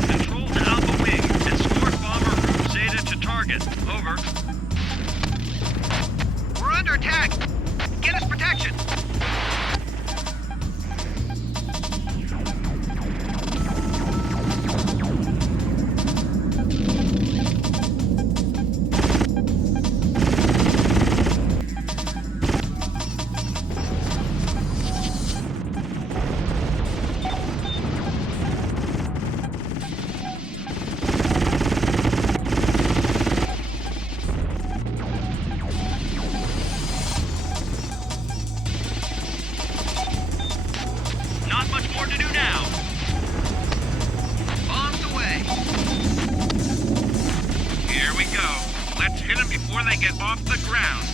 Control to Alpha Wing. Escort bomber Route Zeta to target. Over. We're under attack. Get us protection. Not much more to do now. Bombs away. Here we go. Let's hit them before they get off the ground.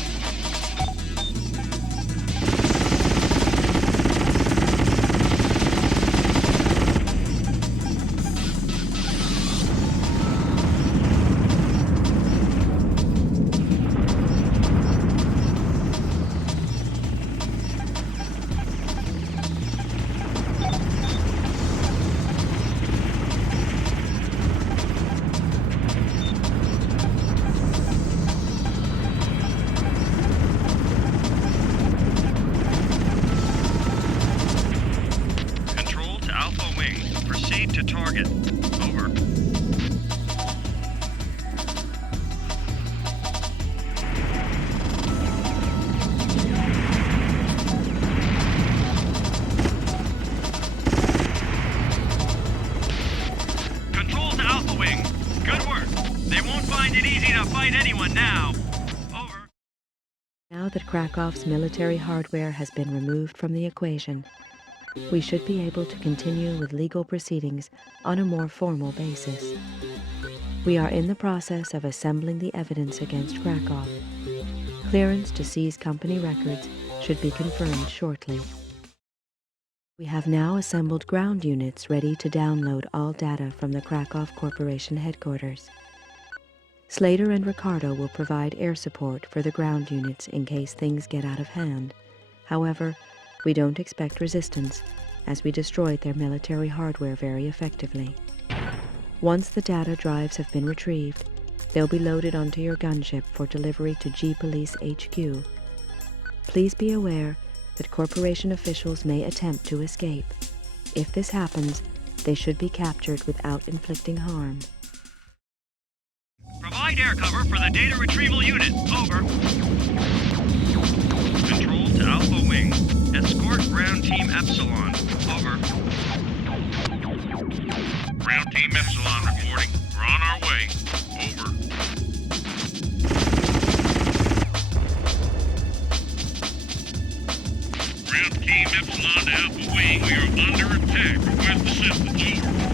Control to Alpha Wing. Proceed to target. Over. Control to Alpha Wing. Good work. They won't find it easy to fight anyone now. Over. Now that Krakow's military hardware has been removed from the equation, we should be able to continue with legal proceedings on a more formal basis. We are in the process of assembling the evidence against Krakow. Clearance to seize company records should be confirmed shortly. We have now assembled ground units ready to download all data from the Krakow Corporation headquarters. Slater and Ricardo will provide air support for the ground units in case things get out of hand. However, we don't expect resistance, as we destroyed their military hardware very effectively. Once the data drives have been retrieved, they'll be loaded onto your gunship for delivery to G-Police HQ. Please be aware that corporation officials may attempt to escape. If this happens, they should be captured without inflicting harm. Provide air cover for the data retrieval unit. Over. Control to Alpha Wing. Escort ground team Epsilon. Over. Ground team Epsilon reporting. We're on our way. Over. Epsilon to Alpha Wing. We are under attack. Request assistance. Over.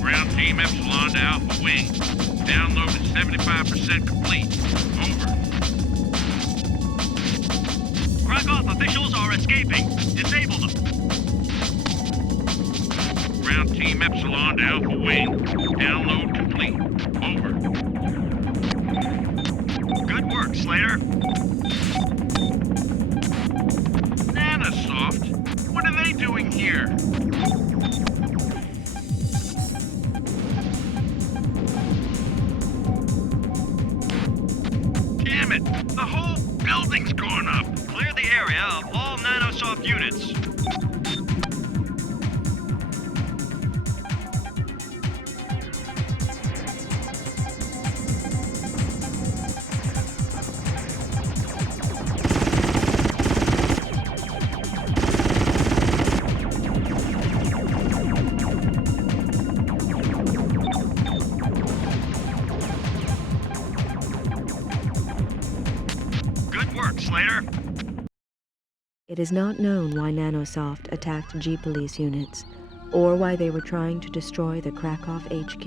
Ground team Epsilon to Alpha Wing. Download is 75% complete. Over. Krakow officials are escaping. Disable them. Ground team Epsilon to Alpha Wing. Download complete. Over. Good work, Slater. Nanosoft? What are they doing here? Damn it! The whole building's going up! Clear the area of all Nanosoft units. Good work, Slater. It is not known why Nanosoft attacked G-Police units, or why they were trying to destroy the Krakow HQ.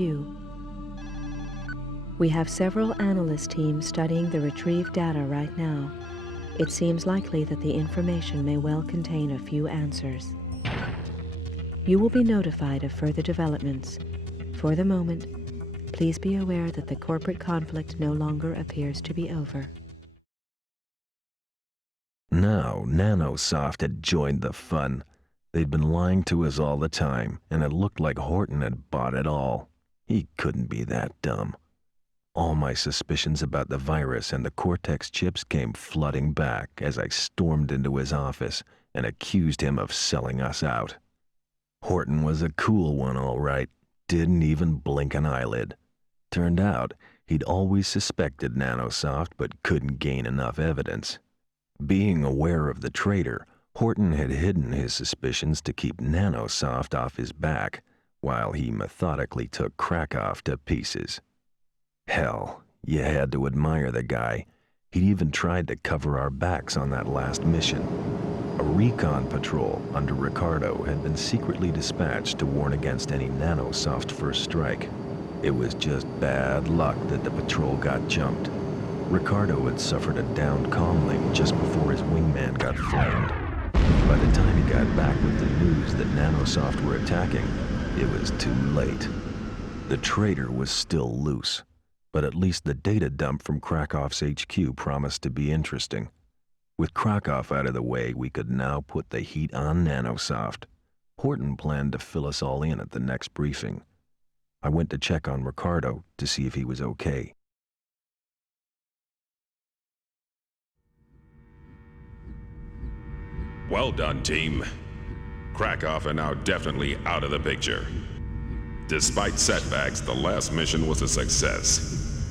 We have several analyst teams studying the retrieved data right now. It seems likely that the information may well contain a few answers. You will be notified of further developments. For the moment, please be aware that the corporate conflict no longer appears to be over. Now, Nanosoft had joined the fun. They'd been lying to us all the time, and it looked like Horton had bought it all. He couldn't be that dumb. All my suspicions about the virus and the Cortex chips came flooding back as I stormed into his office and accused him of selling us out. Horton was a cool one, all right. Didn't even blink an eyelid. Turned out, he'd always suspected Nanosoft but couldn't gain enough evidence. Being aware of the traitor, Horton had hidden his suspicions to keep Nanosoft off his back, while he methodically took Krakow to pieces. Hell, you had to admire the guy. He'd even tried to cover our backs on that last mission. A recon patrol under Ricardo had been secretly dispatched to warn against any Nanosoft first strike. It was just bad luck that the patrol got jumped. Ricardo had suffered a downed comlink just before his wingman got flamed. By the time he got back with the news that Nanosoft were attacking, it was too late. The traitor was still loose, but at least the data dump from Krakow's HQ promised to be interesting. With Krakow out of the way, we could now put the heat on Nanosoft. Horton planned to fill us all in at the next briefing. I went to check on Ricardo to see if he was okay. Well done, team. Krakow are now definitely out of the picture. Despite setbacks, the last mission was a success.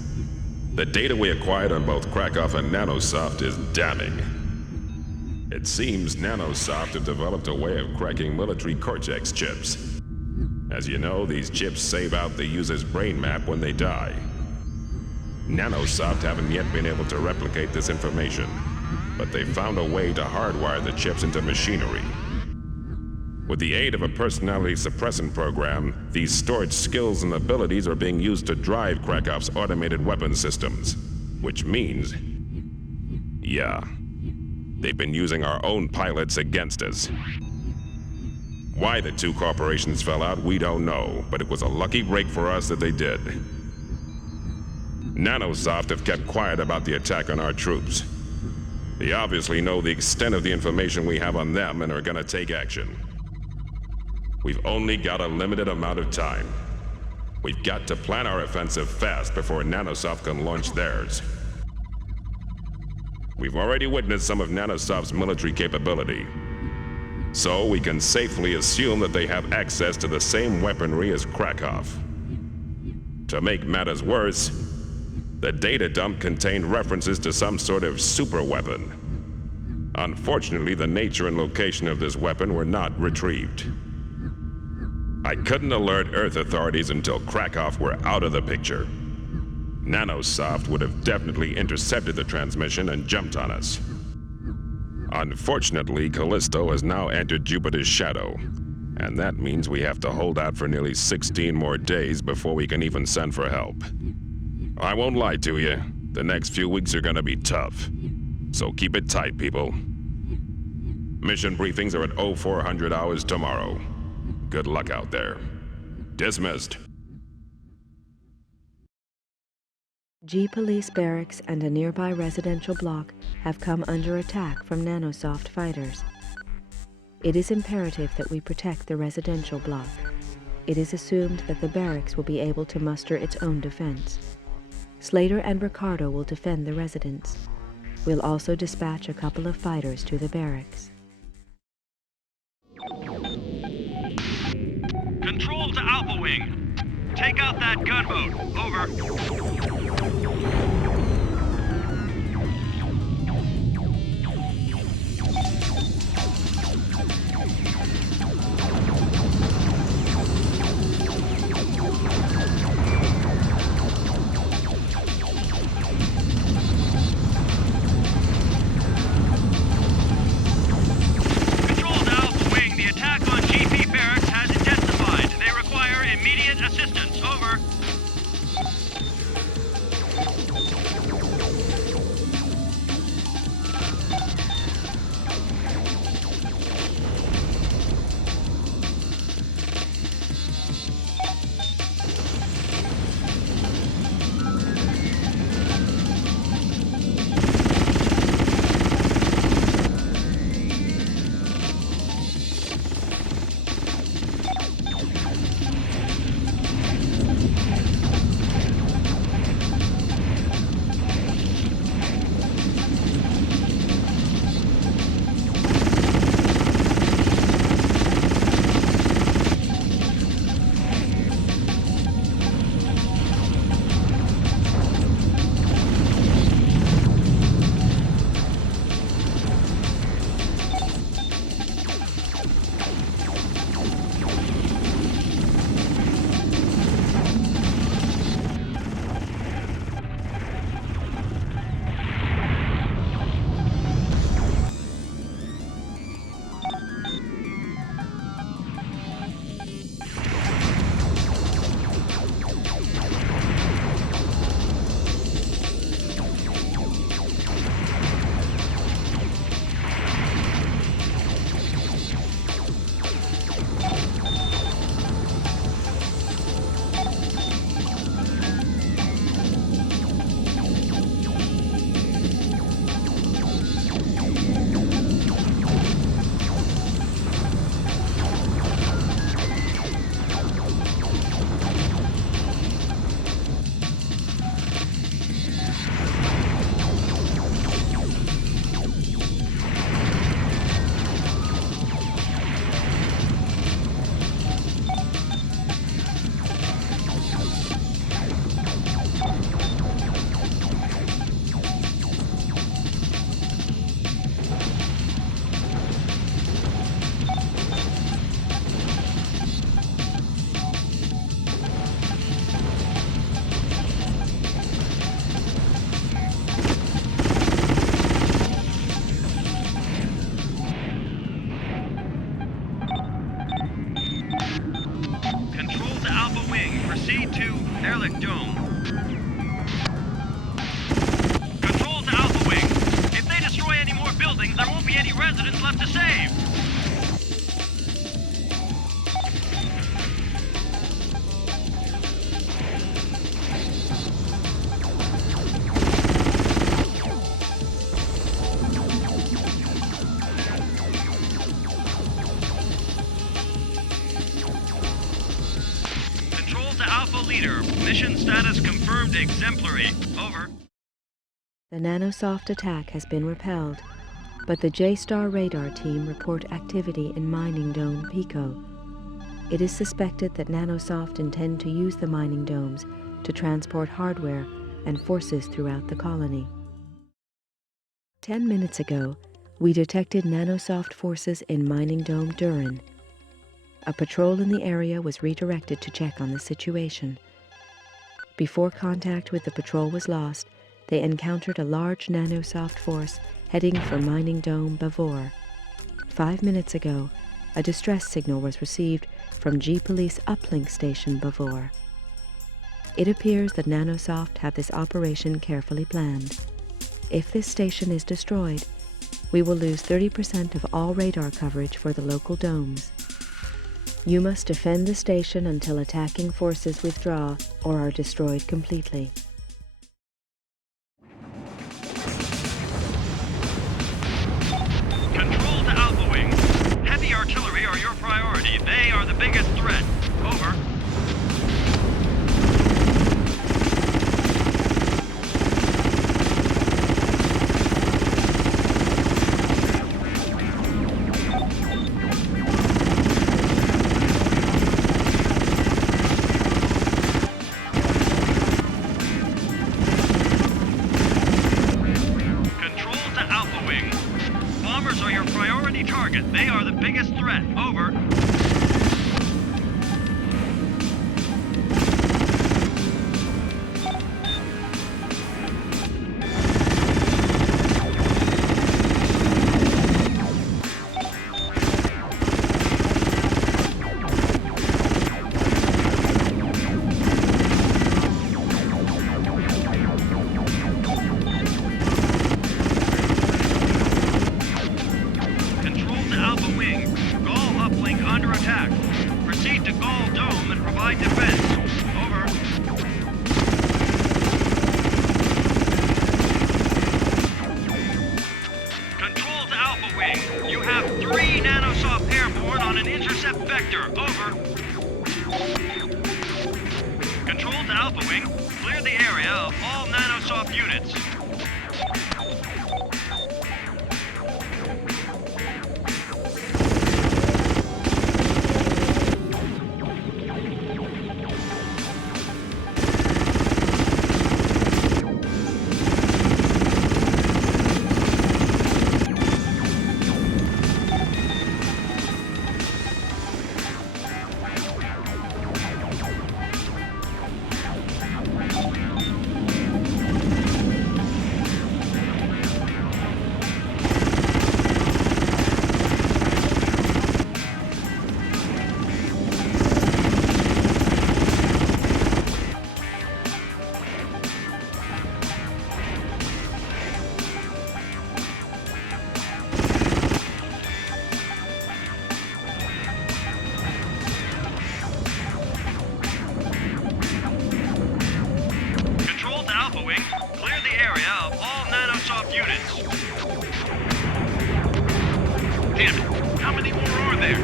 The data we acquired on both Krakow and Nanosoft is damning. It seems Nanosoft have developed a way of cracking military Cortex chips. As you know, these chips save out the user's brain map when they die. Nanosoft haven't yet been able to replicate this information. but they found a way to hardwire the chips into machinery. With the aid of a personality suppressant program, these stored skills and abilities are being used to drive Krakow's automated weapon systems. Which means, yeah, they've been using our own pilots against us. Why the two corporations fell out, we don't know, but it was a lucky break for us that they did. Nanosoft have kept quiet about the attack on our troops. They obviously know the extent of the information we have on them and are gonna take action. We've only got a limited amount of time. We've got to plan our offensive fast before Nanosoft can launch theirs. We've already witnessed some of Nanosoft's military capability, so we can safely assume that they have access to the same weaponry as Krakow. To make matters worse, the data dump contained references to some sort of super weapon. Unfortunately, the nature and location of this weapon were not retrieved. I couldn't alert Earth authorities until Krakow were out of the picture. Nanosoft would have definitely intercepted the transmission and jumped on us. Unfortunately, Callisto has now entered Jupiter's shadow, and that means we have to hold out for nearly 16 more days before we can even send for help. I won't lie to you, the next few weeks are gonna be tough. So keep it tight, people. Mission briefings are at 0400 hours tomorrow. Good luck out there. Dismissed. G Police Barracks and a nearby residential block have come under attack from Nanosoft fighters. It is imperative that we protect the residential block. It is assumed that the barracks will be able to muster its own defense. Slater and Ricardo will defend the residents. We'll also dispatch a couple of fighters to the barracks. Control to Alpha Wing. Take out that gunboat. Over. Control to Alpha Wing. The attack on GP Barracks has intensified. They require immediate assistance. Over. left to save. Control to Alpha Leader. Mission status confirmed exemplary. Over. The Nanosoft attack has been repelled, but the J-Star radar team report activity in Mining Dome Pico. It is suspected that Nanosoft intend to use the mining domes to transport hardware and forces throughout the colony. 10 minutes ago, we detected Nanosoft forces in Mining Dome Durin. A patrol in the area was redirected to check on the situation. Before contact with the patrol was lost, they encountered a large Nanosoft force heading for Mining Dome Bavor. 5 minutes ago, a distress signal was received from G-Police Uplink Station Bavor. It appears that Nanosoft have this operation carefully planned. If this station is destroyed, we will lose 30% of all radar coverage for the local domes. You must defend the station until attacking forces withdraw or are destroyed completely. Control to Alpha Wing. Heavy artillery are your priority. They are the biggest threat. Over. Control to Alpha Wing. Bombers are your priority target. They are the biggest threat. Over. Control to Alpha Wing. Gaul uplink under attack. Proceed to Gaul Dome and provide defense. Over. Control to Alpha Wing. You have 3 Nanosoft airborne on an intercept vector. Over. Control to Alpha Wing. Clear the area of all Nanosoft units. Control to Alpha Wing. Clear the area of all Nanosoft units. Damn it! How many more are there?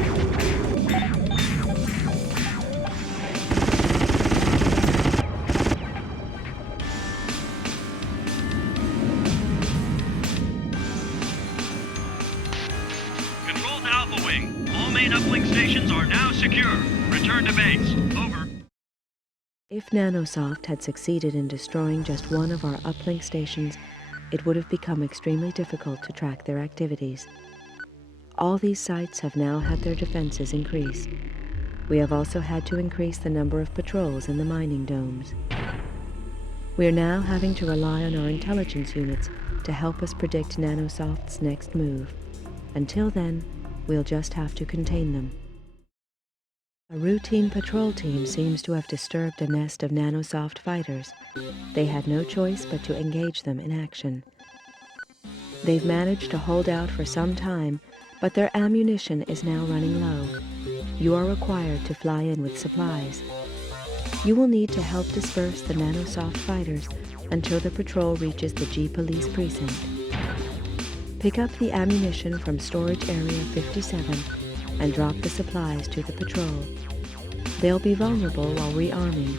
Control to Alpha Wing. All main uplink stations are now secure. Return to base. Over. If Nanosoft had succeeded in destroying just one of our uplink stations, it would have become extremely difficult to track their activities. All these sites have now had their defenses increased. We have also had to increase the number of patrols in the mining domes. We are now having to rely on our intelligence units to help us predict Nanosoft's next move. Until then, we'll just have to contain them. A routine patrol team seems to have disturbed a nest of Nanosoft fighters. They had no choice but to engage them in action. They've managed to hold out for some time, but their ammunition is now running low. You are required to fly in with supplies. You will need to help disperse the nanosoft fighters until the patrol reaches the G Police precinct. Pick up the ammunition from Storage Area 57 and drop the supplies to the patrol. They'll be vulnerable while rearming,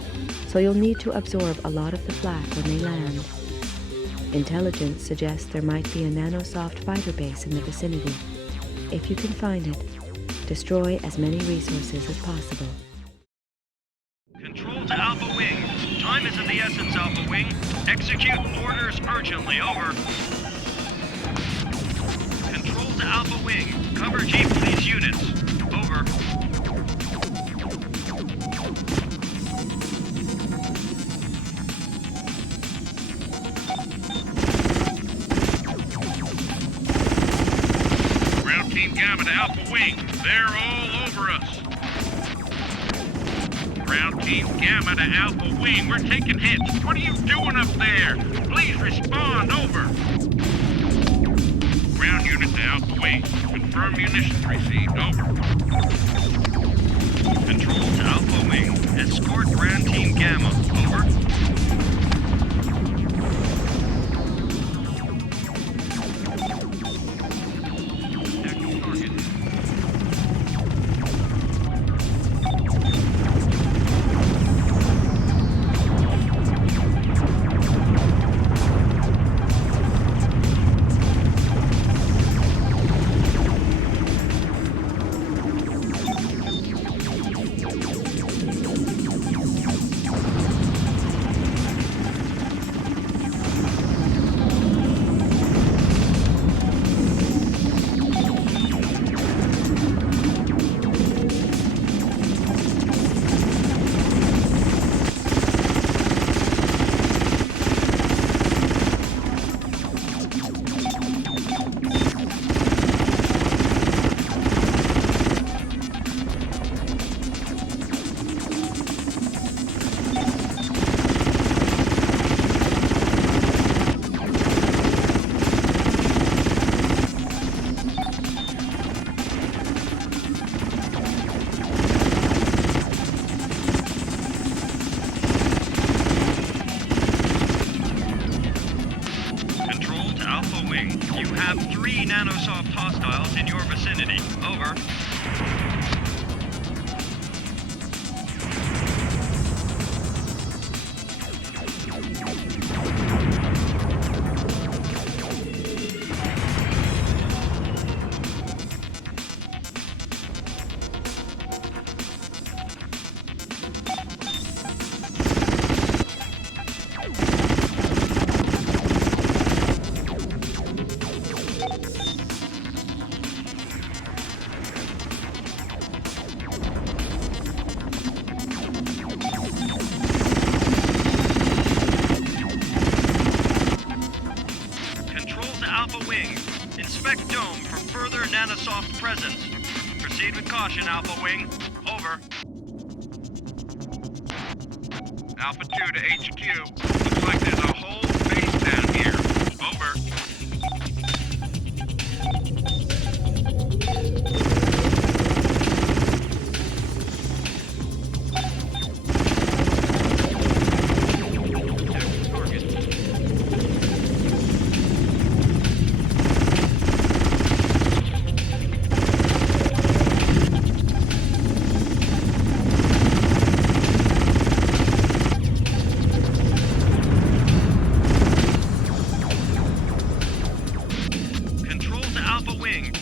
so you'll need to absorb a lot of the flak when they land. Intelligence suggests there might be a nanosoft fighter base in the vicinity. If you can find it, destroy as many resources as possible. Control to Alpha Wing. Time is of the essence, Alpha Wing. Execute orders urgently. Over. Control to Alpha Wing. Cover G Police units. Over. Ground Team Gamma to Alpha Wing. They're all over us. Ground Team Gamma to Alpha Wing. We're taking hits. What are you doing up there? Please respond. Over. Ground unit to Alpha Wing. Confirm munitions received. Over. Control to Alpha Wing. Escort Ground Team Gamma. Over. Active target. You have 3 nanosoft hostiles in your vicinity. Over. Inspect dome for further nanosoft presence. Proceed with caution, Alpha Wing. Over. Alpha 2 to HQ. Looks like there's a whole base down here. Over.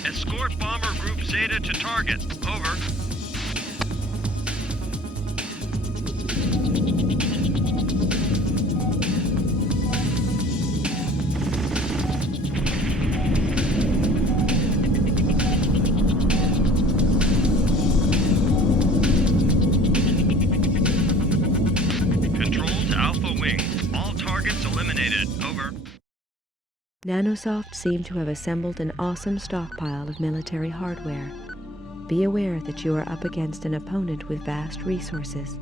Escort Bomber Group Zeta to target. Over. Control to Alpha Wing. All targets eliminated. Over. Nanosoft seem to have assembled an awesome stockpile of military hardware. Be aware that you are up against an opponent with vast resources.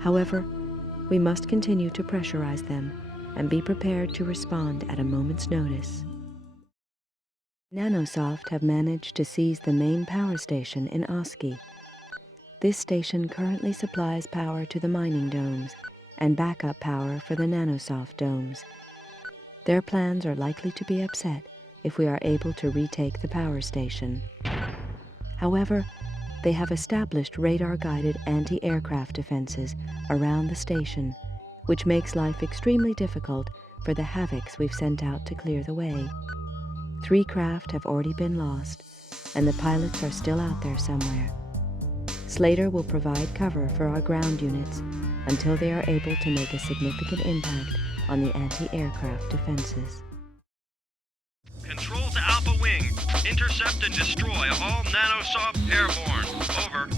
However, we must continue to pressurize them and be prepared to respond at a moment's notice. Nanosoft have managed to seize the main power station in Oski. This station currently supplies power to the mining domes and backup power for the Nanosoft domes. Their plans are likely to be upset if we are able to retake the power station. However, they have established radar-guided anti-aircraft defenses around the station, which makes life extremely difficult for the Havocs we've sent out to clear the way. 3 craft have already been lost, and the pilots are still out there somewhere. Slater will provide cover for our ground units until they are able to make a significant impact on the anti-aircraft defenses. Control to Alpha Wing. Intercept and destroy all Nanosoft airborne. Over.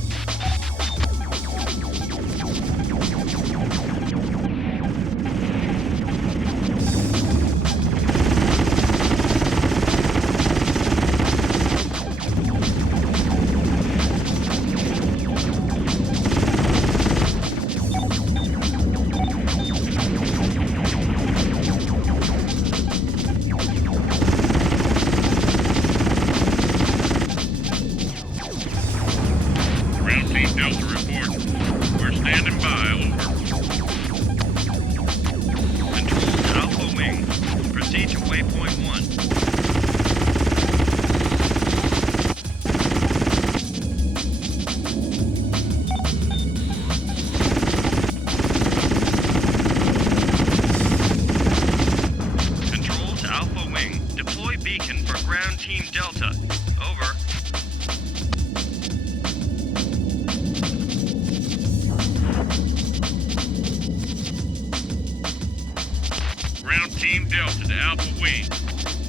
Team Delta to Alpha Wing.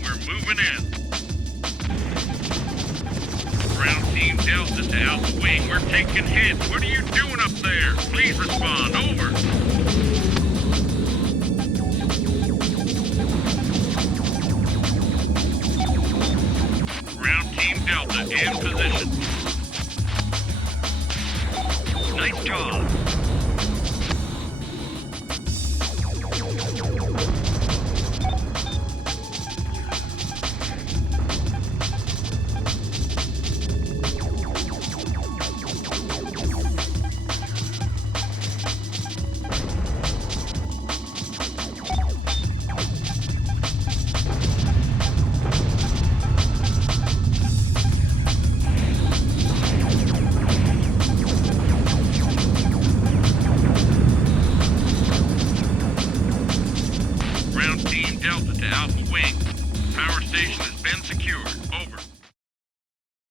We're moving in. Ground Team Delta to Alpha Wing. We're taking hits. What are you doing up there? Please respond. Over. Ground Team Delta in position. Nice job.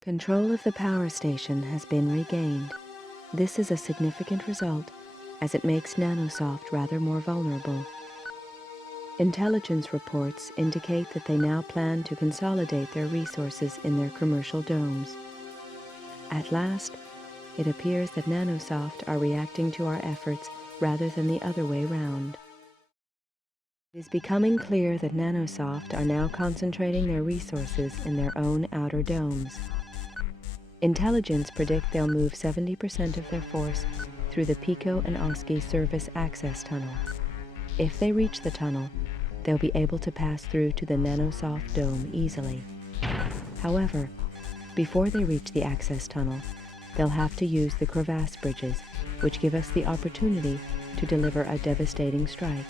Control of the power station has been regained. This is a significant result, as it makes Nanosoft rather more vulnerable. Intelligence reports indicate that they now plan to consolidate their resources in their commercial domes. At last, it appears that Nanosoft are reacting to our efforts rather than the other way round. It is becoming clear that Nanosoft are now concentrating their resources in their own outer domes. Intelligence predict they'll move 70% of their force through the Pico and Oski service access tunnel. If they reach the tunnel, they'll be able to pass through to the Nanosoft dome easily. However, before they reach the access tunnel, they'll have to use the crevasse bridges, which give us the opportunity to deliver a devastating strike.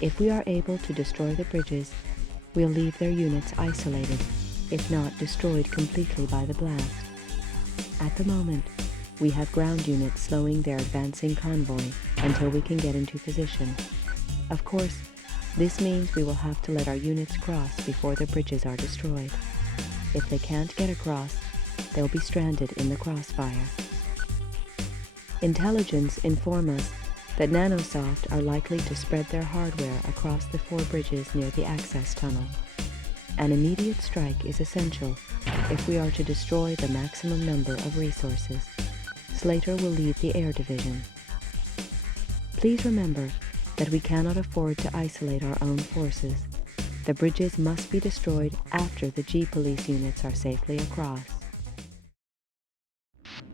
If we are able to destroy the bridges, we'll leave their units isolated, if not destroyed completely by the blast. At the moment, we have ground units slowing their advancing convoy until we can get into position. Of course, this means we will have to let our units cross before the bridges are destroyed. If they can't get across, they'll be stranded in the crossfire. Intelligence inform us that Nanosoft are likely to spread their hardware across the 4 bridges near the access tunnel. An immediate strike is essential if we are to destroy the maximum number of resources. Slater will lead the air division. Please remember that we cannot afford to isolate our own forces. The bridges must be destroyed after the G-Police units are safely across.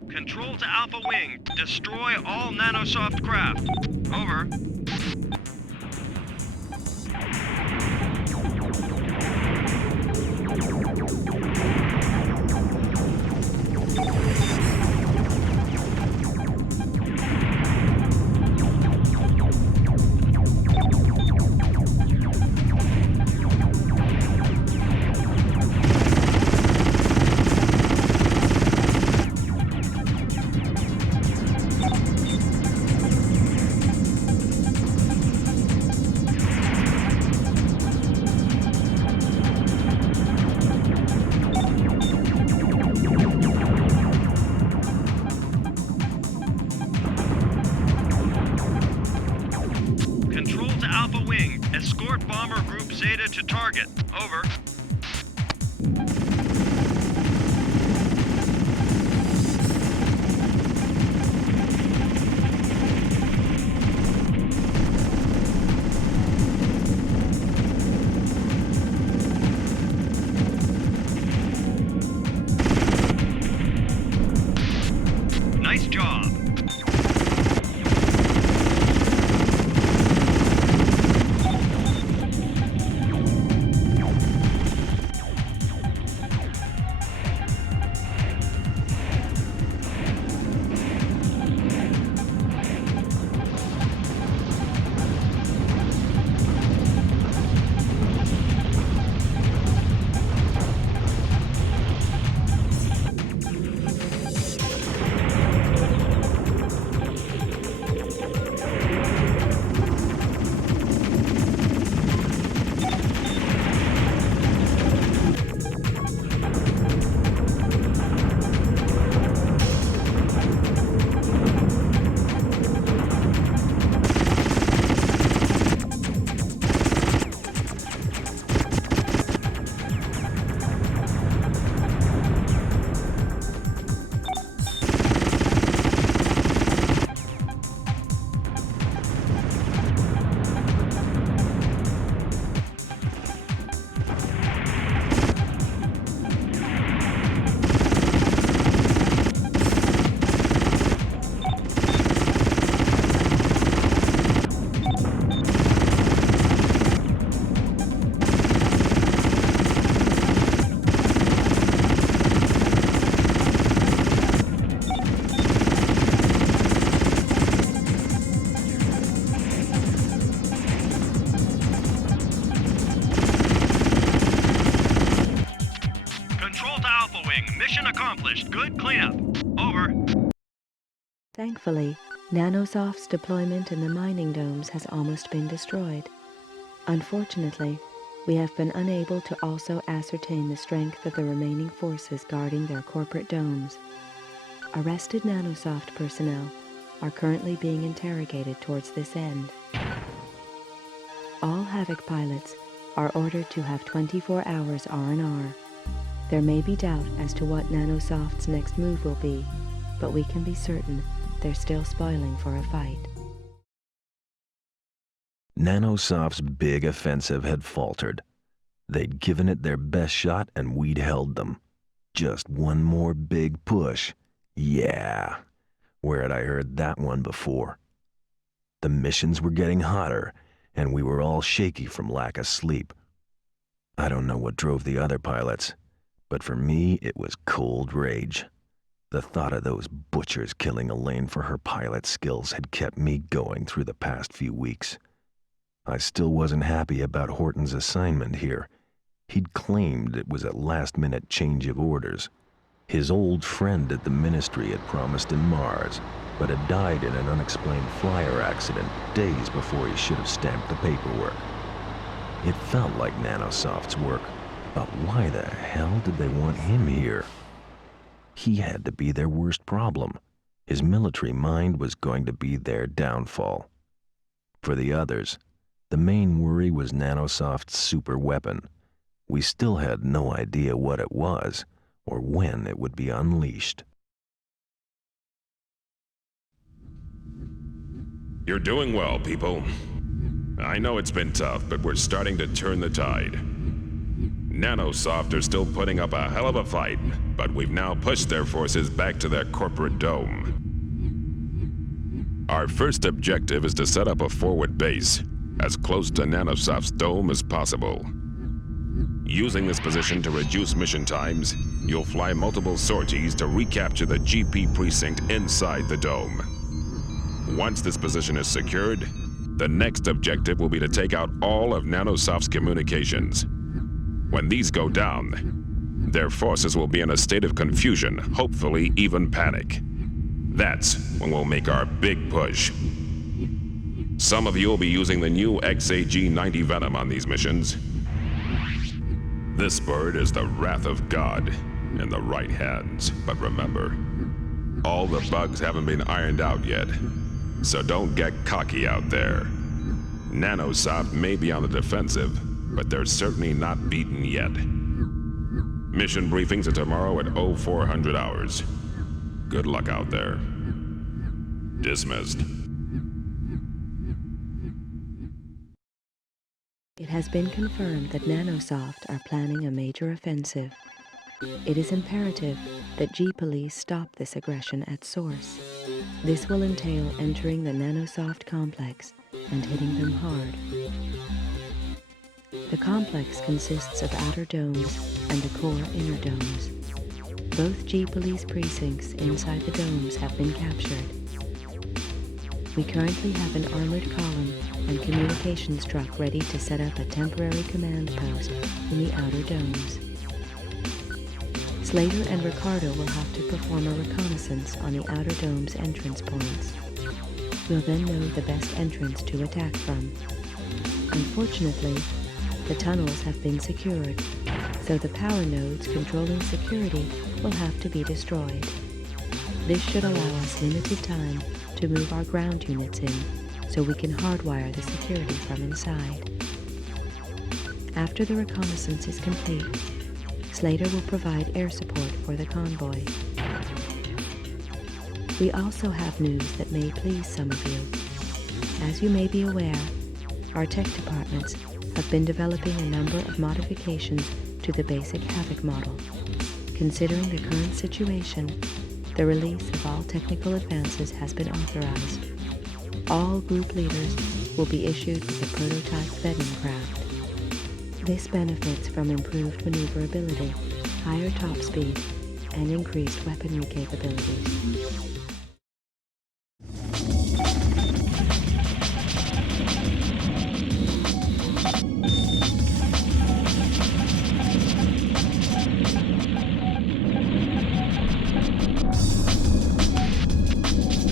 Control to Alpha Wing. Destroy all Nanosoft craft. Over. target. Over. Nice job. Mission accomplished. Good cleanup. Over. Thankfully, Nanosoft's deployment in the mining domes has almost been destroyed. Unfortunately, we have been unable to also ascertain the strength of the remaining forces guarding their corporate domes. Arrested Nanosoft personnel are currently being interrogated towards this end. All Havoc pilots are ordered to have 24 hours R&R. There may be doubt as to what Nanosoft's next move will be, but we can be certain they're still spoiling for a fight. Nanosoft's big offensive had faltered. They'd given it their best shot and we'd held them. Just one more big push. Yeah. Where had I heard that one before? The missions were getting hotter, and we were all shaky from lack of sleep. I don't know what drove the other pilots, but for me it was cold rage. The thought of those butchers killing Elaine for her pilot skills had kept me going through the past few weeks. I still wasn't happy about Horton's assignment here. He'd claimed it was a last-minute change of orders. His old friend at the ministry had promised him Mars, but had died in an unexplained flyer accident days before he should have stamped the paperwork. It felt like Nanosoft's work, but why the hell did they want him here? He had to be their worst problem. His military mind was going to be their downfall. For the others, the main worry was Nanosoft's super weapon. We still had no idea what it was, or when it would be unleashed. You're doing well, people. I know it's been tough, but we're starting to turn the tide. Nanosoft are still putting up a hell of a fight, but we've now pushed their forces back to their corporate dome. Our first objective is to set up a forward base, as close to Nanosoft's dome as possible. Using this position to reduce mission times, you'll fly multiple sorties to recapture the GP precinct inside the dome. Once this position is secured, the next objective will be to take out all of Nanosoft's communications. When these go down, their forces will be in a state of confusion, hopefully even panic. That's when we'll make our big push. Some of you will be using the new XAG-90 Venom on these missions. This bird is the wrath of God in the right hands, but remember, all the bugs haven't been ironed out yet, so don't get cocky out there. Nanosoft may be on the defensive, but they're certainly not beaten yet. Mission briefings are tomorrow at 0400 hours. Good luck out there. Dismissed. It has been confirmed that Nanosoft are planning a major offensive. It is imperative that G-Police stop this aggression at source. This will entail entering the Nanosoft complex and hitting them hard. The complex consists of outer domes and the core inner domes. Both G-Police precincts inside the domes have been captured. We currently have an armored column and communications truck ready to set up a temporary command post in the outer domes. Slater and Ricardo will have to perform a reconnaissance on the outer dome's entrance points. We'll then know the best entrance to attack from. Unfortunately, the tunnels have been secured, so the power nodes controlling security will have to be destroyed. This should allow us limited time to move our ground units in, so we can hardwire the security from inside. After the reconnaissance is complete, Slater will provide air support for the convoy. We also have news that may please some of you. As you may be aware, our tech departments have been developing a number of modifications to the basic Havoc model. Considering the current situation, the release of all technical advances has been authorized. All group leaders will be issued with a prototype vetting craft. This benefits from improved maneuverability, higher top speed, and increased weaponry capabilities.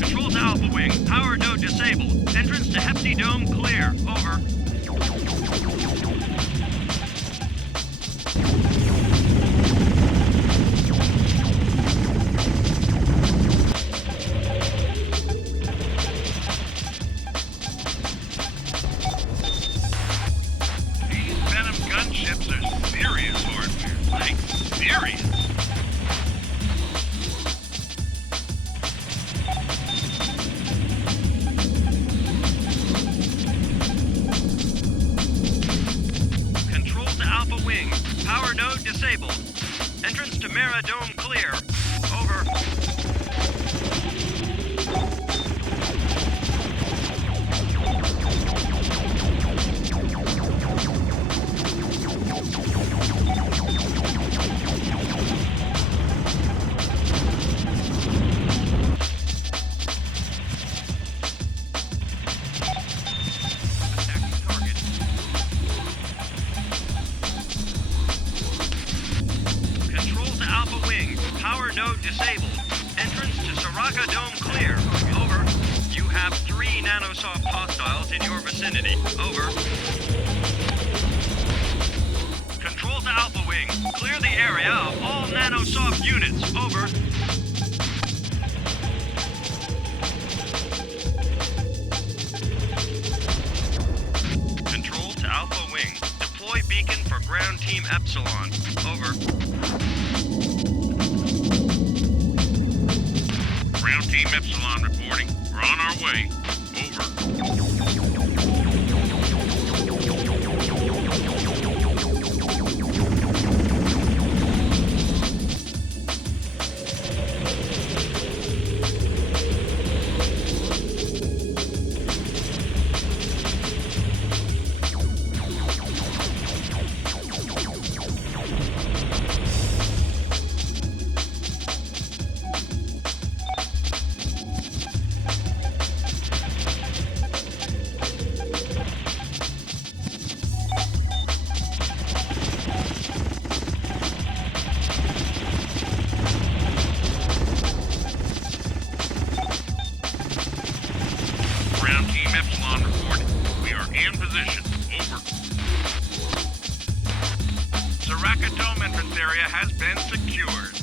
Control to Alpha Wing. Power node disabled. Entrance to Hepty Dome clear. Over. These Venom gunships are serious hardware. Like, serious. Control to Alpha Wing. Power node disabled. Entrance to Mara Dome clear. Over. Attacking target. Control to Alpha Wing. Power node disabled. Entrance to Soraka Dome clear. Over. You have 3 Nanosoft hostiles in your vicinity. Over. Control to Alpha Wing. Clear the area of all Nanosoft units. Over. Control to Alpha Wing. Deploy beacon for ground team Epsilon. Over. Ground Team Epsilon reporting. We're on our way. Over. Ground Team Epsilon reporting. We are in position. Over. Soraka Dome entrance area has been secured.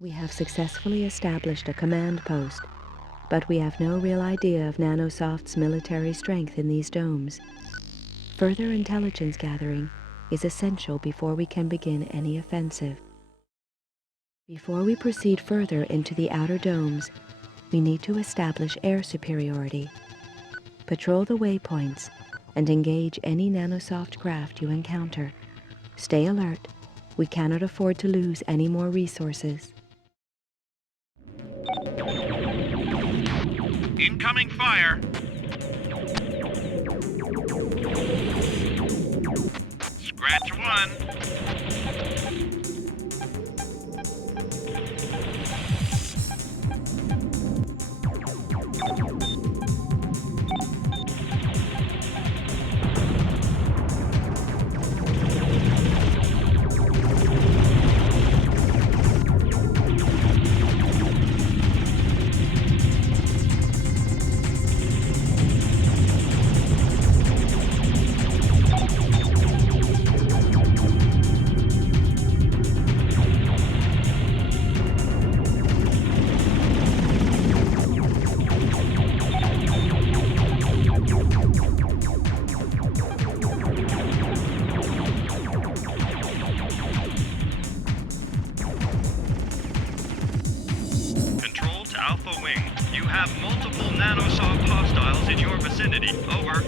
We have successfully established a command post, but we have no real idea of Nanosoft's military strength in these domes. Further intelligence gathering is essential before we can begin any offensive. Before we proceed further into the outer domes, we need to establish air superiority. Patrol the waypoints and engage any nanosoft craft you encounter. Stay alert. We cannot afford to lose any more resources. Incoming fire. Scratch one. Over.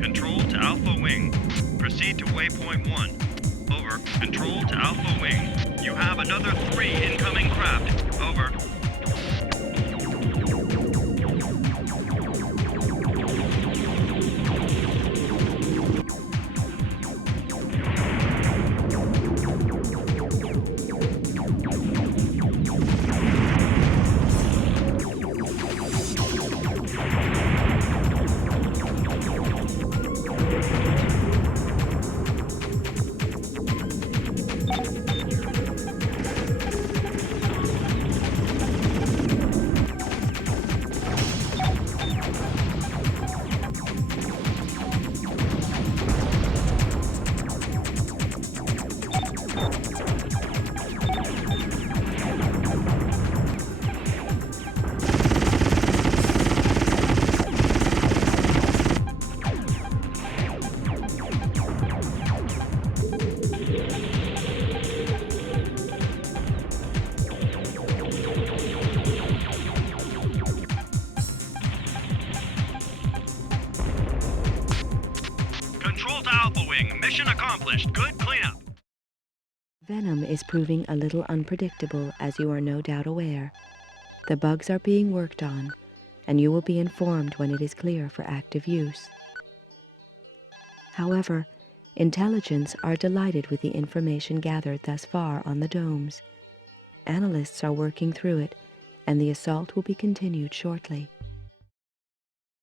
Control to Alpha Wing. Proceed to Waypoint 1. Over. Control to Alpha Wing. You have another 3 incoming craft. Over. Mission accomplished. Good cleanup. Venom is proving a little unpredictable, as you are no doubt aware. The bugs are being worked on, and you will be informed when it is clear for active use. However, intelligence are delighted with the information gathered thus far on the domes. Analysts are working through it, and the assault will be continued shortly.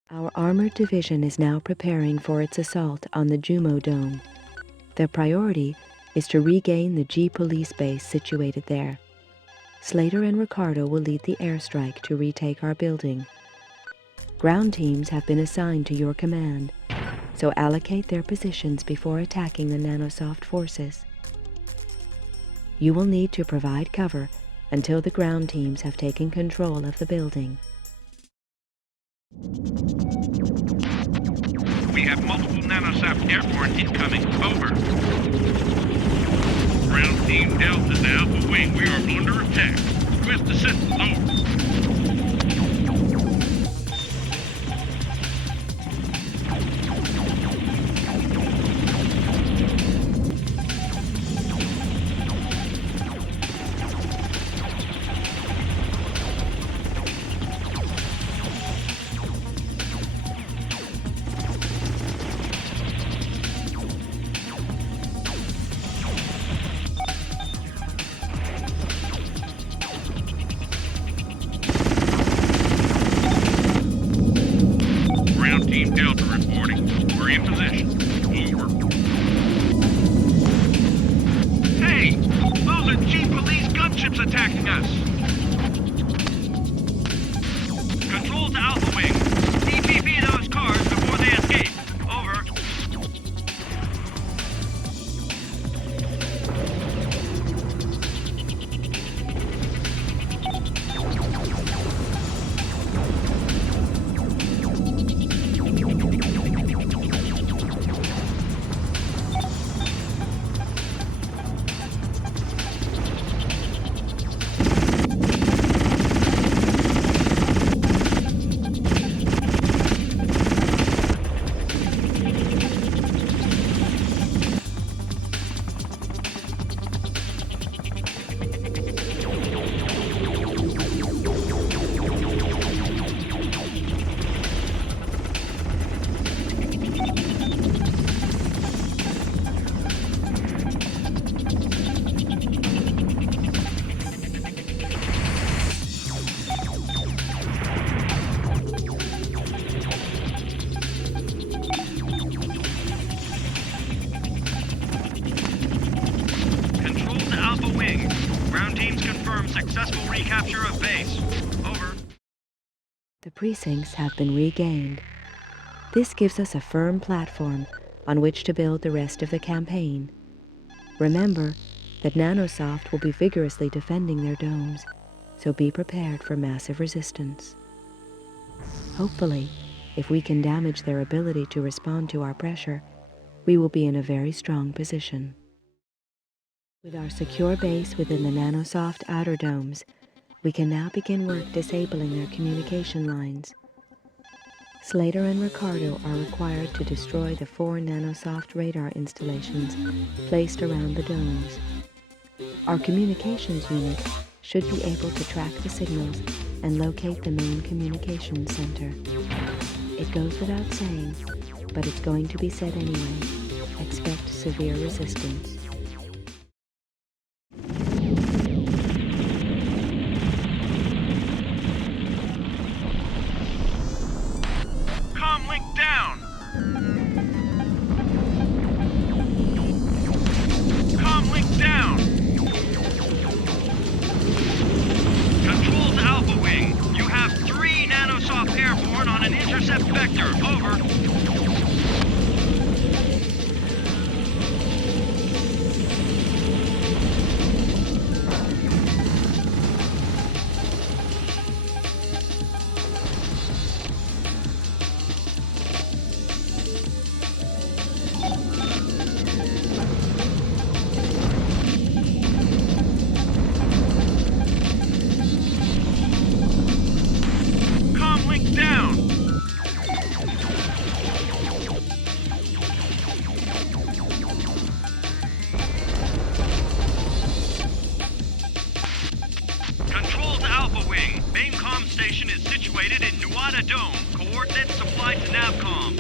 Our armored division is now preparing for its assault on the Jumo Dome. Their priority is to regain the G police base situated there. Slater and Ricardo will lead the airstrike to retake our building. Ground teams have been assigned to your command, so allocate their positions before attacking the Nanosoft forces. You will need to provide cover until the ground teams have taken control of the building. We have multiple Nanosoft airborne incoming. Over. Ground Team Delta to Alpha Wing. We are under attack. Request assistance. Over. Team Delta reporting. We're in position. Over. Hey! Those are G police gunships attacking us! Control to Alpha Wing. DPP those cars before they escape. Over. confirm successful recapture of base. Over. The precincts have been regained. This gives us a firm platform on which to build the rest of the campaign. Remember that Nanosoft will be vigorously defending their domes, so be prepared for massive resistance. Hopefully, if we can damage their ability to respond to our pressure, we will be in a very strong position. With our secure base within the Nanosoft outer domes, we can now begin work disabling their communication lines. Slater and Ricardo are required to destroy the 4 Nanosoft radar installations placed around the domes. Our communications unit should be able to track the signals and locate the main communications center. It goes without saying, but it's going to be said anyway. Expect severe resistance. Comlink down! Comlink down! Control to Alpha Wing. You have 3 Nanosoft airborne on an intercept vector. Over. Comlink down! Control to Alpha Wing. Main comm station is situated in Nuada Dome. Coordinates supplied to Navcom.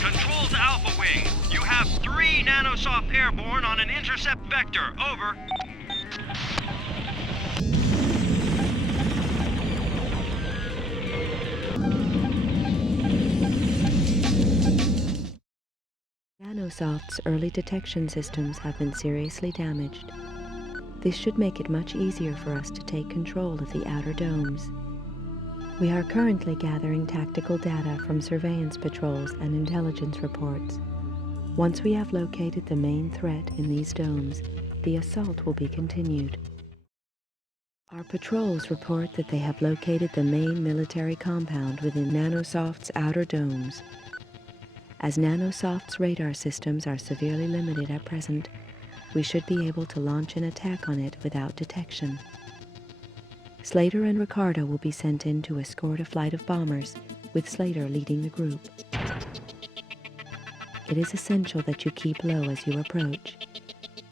Control to Alpha Wing. You have 3 Nanosoft airborne on an intercept vector. Over. Nanosoft's early detection systems have been seriously damaged. This should make it much easier for us to take control of the outer domes. We are currently gathering tactical data from surveillance patrols and intelligence reports. Once we have located the main threat in these domes, the assault will be continued. Our patrols report that they have located the main military compound within Nanosoft's outer domes. As Nanosoft's radar systems are severely limited at present, we should be able to launch an attack on it without detection. Slater and Ricardo will be sent in to escort a flight of bombers, with Slater leading the group. It is essential that you keep low as you approach.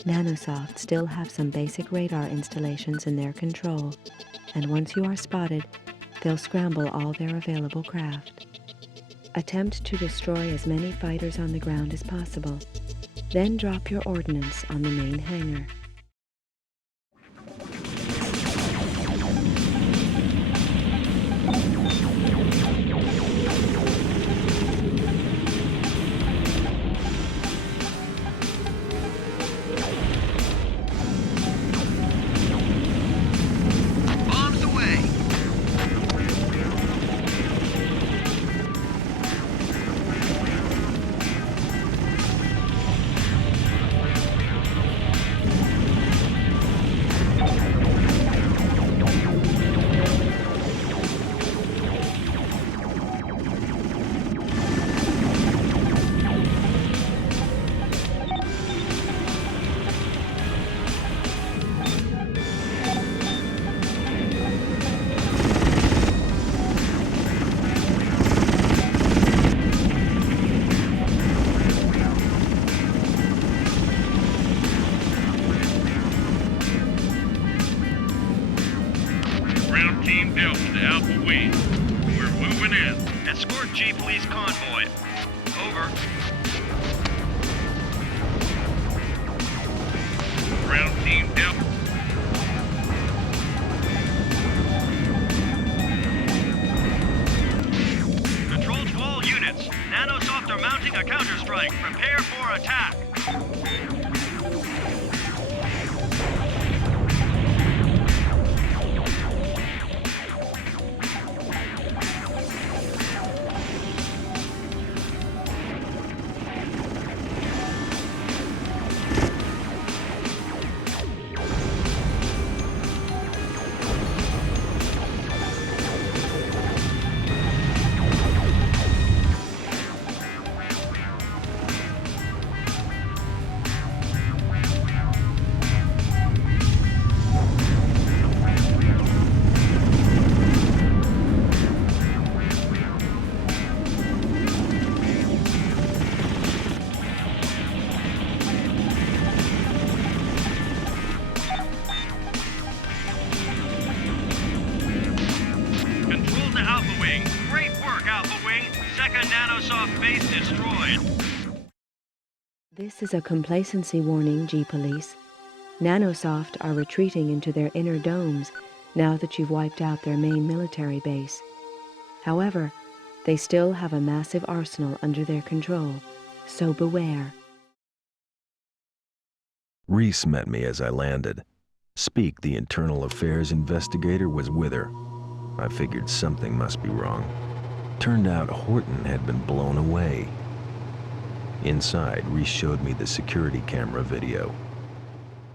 Nanosoft still have some basic radar installations in their control, and once you are spotted, they'll scramble all their available craft. Attempt to destroy as many fighters on the ground as possible, then drop your ordnance on the main hangar. Bombs away! escort G Police convoy. Over. Ground Team Delta. Control to all units. Nanosoft are mounting a counterstrike. Prepare for attack. Base destroyed. This is a complacency warning, G-Police. Nanosoft are retreating into their inner domes now that you've wiped out their main military base. However, they still have a massive arsenal under their control, so beware. Reese met me as I landed. Speak, the internal affairs investigator, was with her. I figured something must be wrong. Turned out Horton had been blown away. Inside, Reese showed me the security camera video.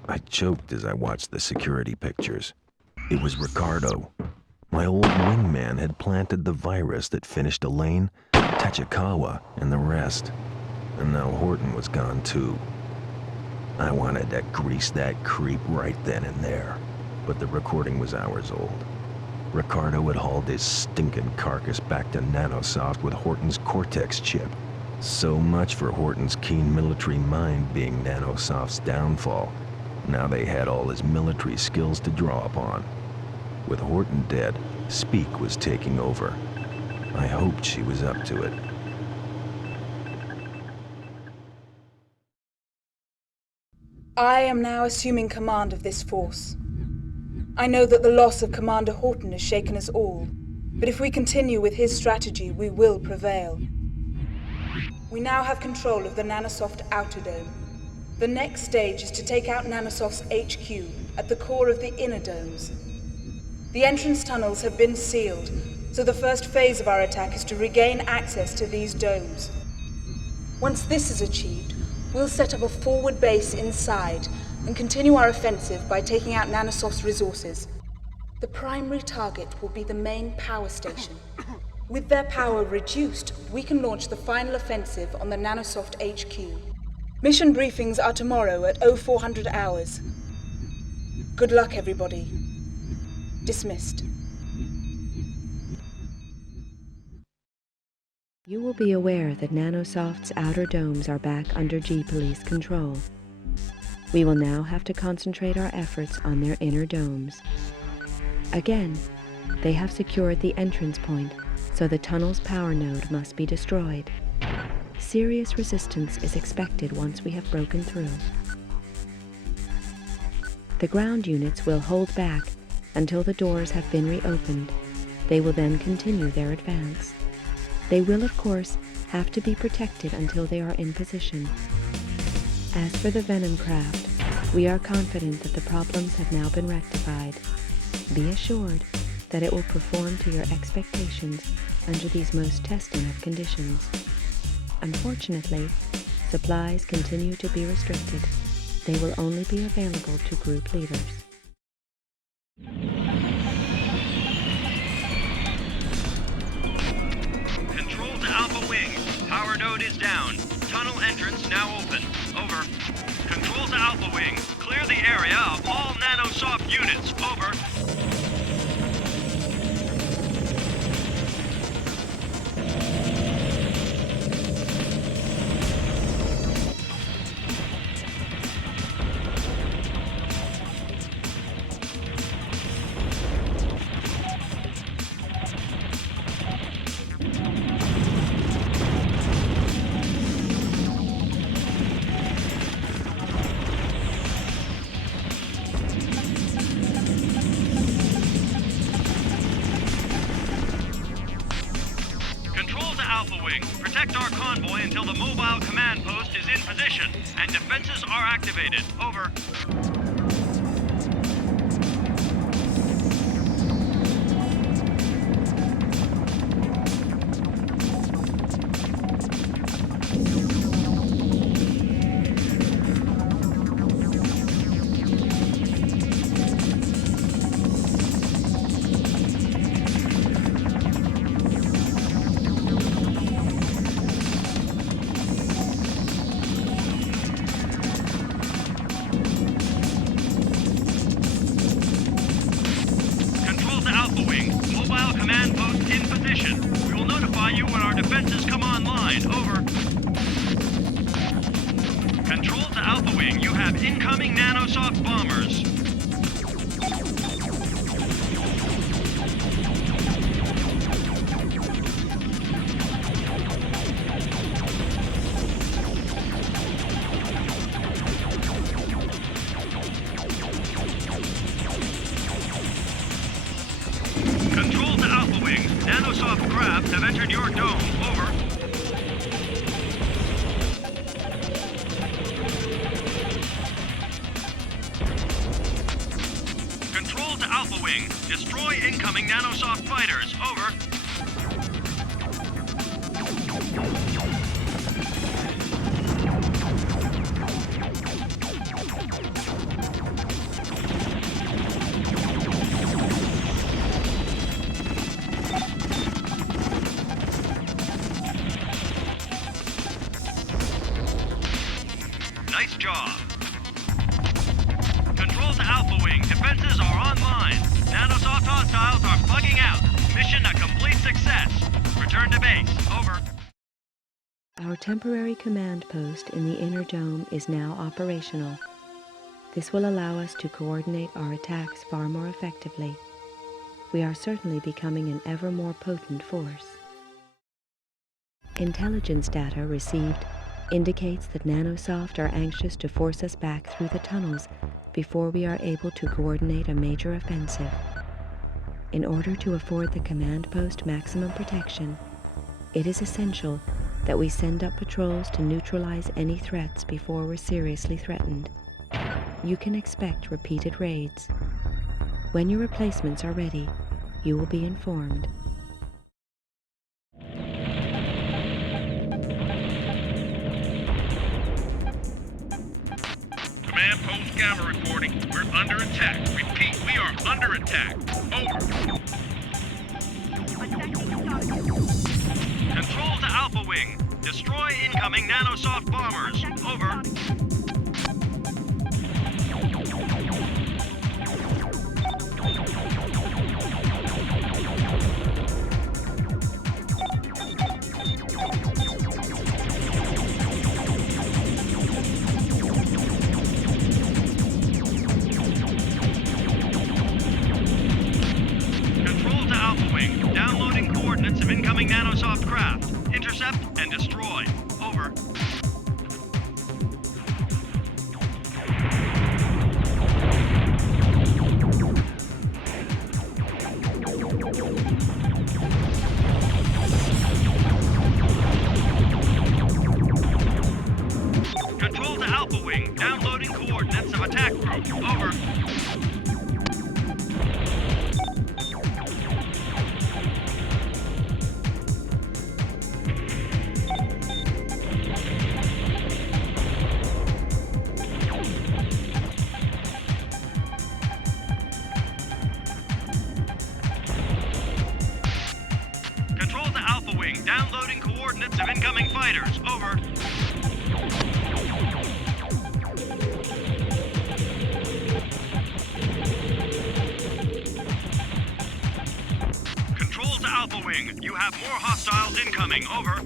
I choked as I watched the security pictures. It was Ricardo. My old wingman had planted the virus that finished Elaine, Tachikawa, and the rest. And now Horton was gone too. I wanted to grease that creep right then and there, but the recording was hours old. Ricardo had hauled his stinking carcass back to Nanosoft with Horton's Cortex chip. So much for Horton's keen military mind being Nanosoft's downfall. Now they had all his military skills to draw upon. With Horton dead, Speak was taking over. I hoped she was up to it. I am now assuming command of this force. I know that the loss of Commander Horton has shaken us all, but if we continue with his strategy, we will prevail. We now have control of the Nanosoft Outer Dome. The next stage is to take out Nanosoft's HQ at the core of the inner domes. The entrance tunnels have been sealed, so the first phase of our attack is to regain access to these domes. Once this is achieved, we'll set up a forward base inside and continue our offensive by taking out Nanosoft's resources. The primary target will be the main power station. With their power reduced, we can launch the final offensive on the Nanosoft HQ. Mission briefings are tomorrow at 0400 hours. Good luck, everybody. Dismissed. You will be aware that Nanosoft's outer domes are back under G-Police control. We will now have to concentrate our efforts on their inner domes. Again, they have secured the entrance point, so the tunnel's power node must be destroyed. Serious resistance is expected once we have broken through. The ground units will hold back until the doors have been reopened. They will then continue their advance. They will, of course, have to be protected until they are in position. As for the Venom craft, we are confident that the problems have now been rectified. Be assured that it will perform to your expectations under these most testing of conditions. Unfortunately, supplies continue to be restricted. They will only be available to group leaders. Control to Alpha Wing. Power node is down. Tunnel entrance now open. Over. Control to Alpha Wing. Clear the area of all Nanosoft units. Over. Alpha Wing. Protect our convoy until the mobile command post is in position and defenses are activated. Over. Incoming nanosoft bombers. Control to Alpha Wing. Nanosoft craft have entered your dome. Over. Alpha Wing, destroy incoming nanosoft fighters. Over. Nice job. Control to Alpha Wing. Defenses are online. Nanosoft hostiles are bugging out. Mission a complete success. Return to base. Over. Our temporary command post in the inner dome is now operational. This will allow us to coordinate our attacks far more effectively. We are certainly becoming an ever more potent force. Intelligence data received indicates that Nanosoft are anxious to force us back through the tunnels before we are able to coordinate a major offensive. In order to afford the command post maximum protection, it is essential that we send up patrols to neutralize any threats before we're seriously threatened. You can expect repeated raids. When your replacements are ready, you will be informed. Command post Gamma reporting. We're under attack. Repeat, we are under attack. Over. Control to Alpha Wing. Destroy incoming nanosoft bombers. Over. Downloading coordinates of incoming nanosoft craft. Intercept and destroy. Over. Control to Alpha Wing. Downloading coordinates of attack group. Over. Downloading coordinates of incoming fighters. Over. Control to Alpha Wing. You have more hostiles incoming. Over.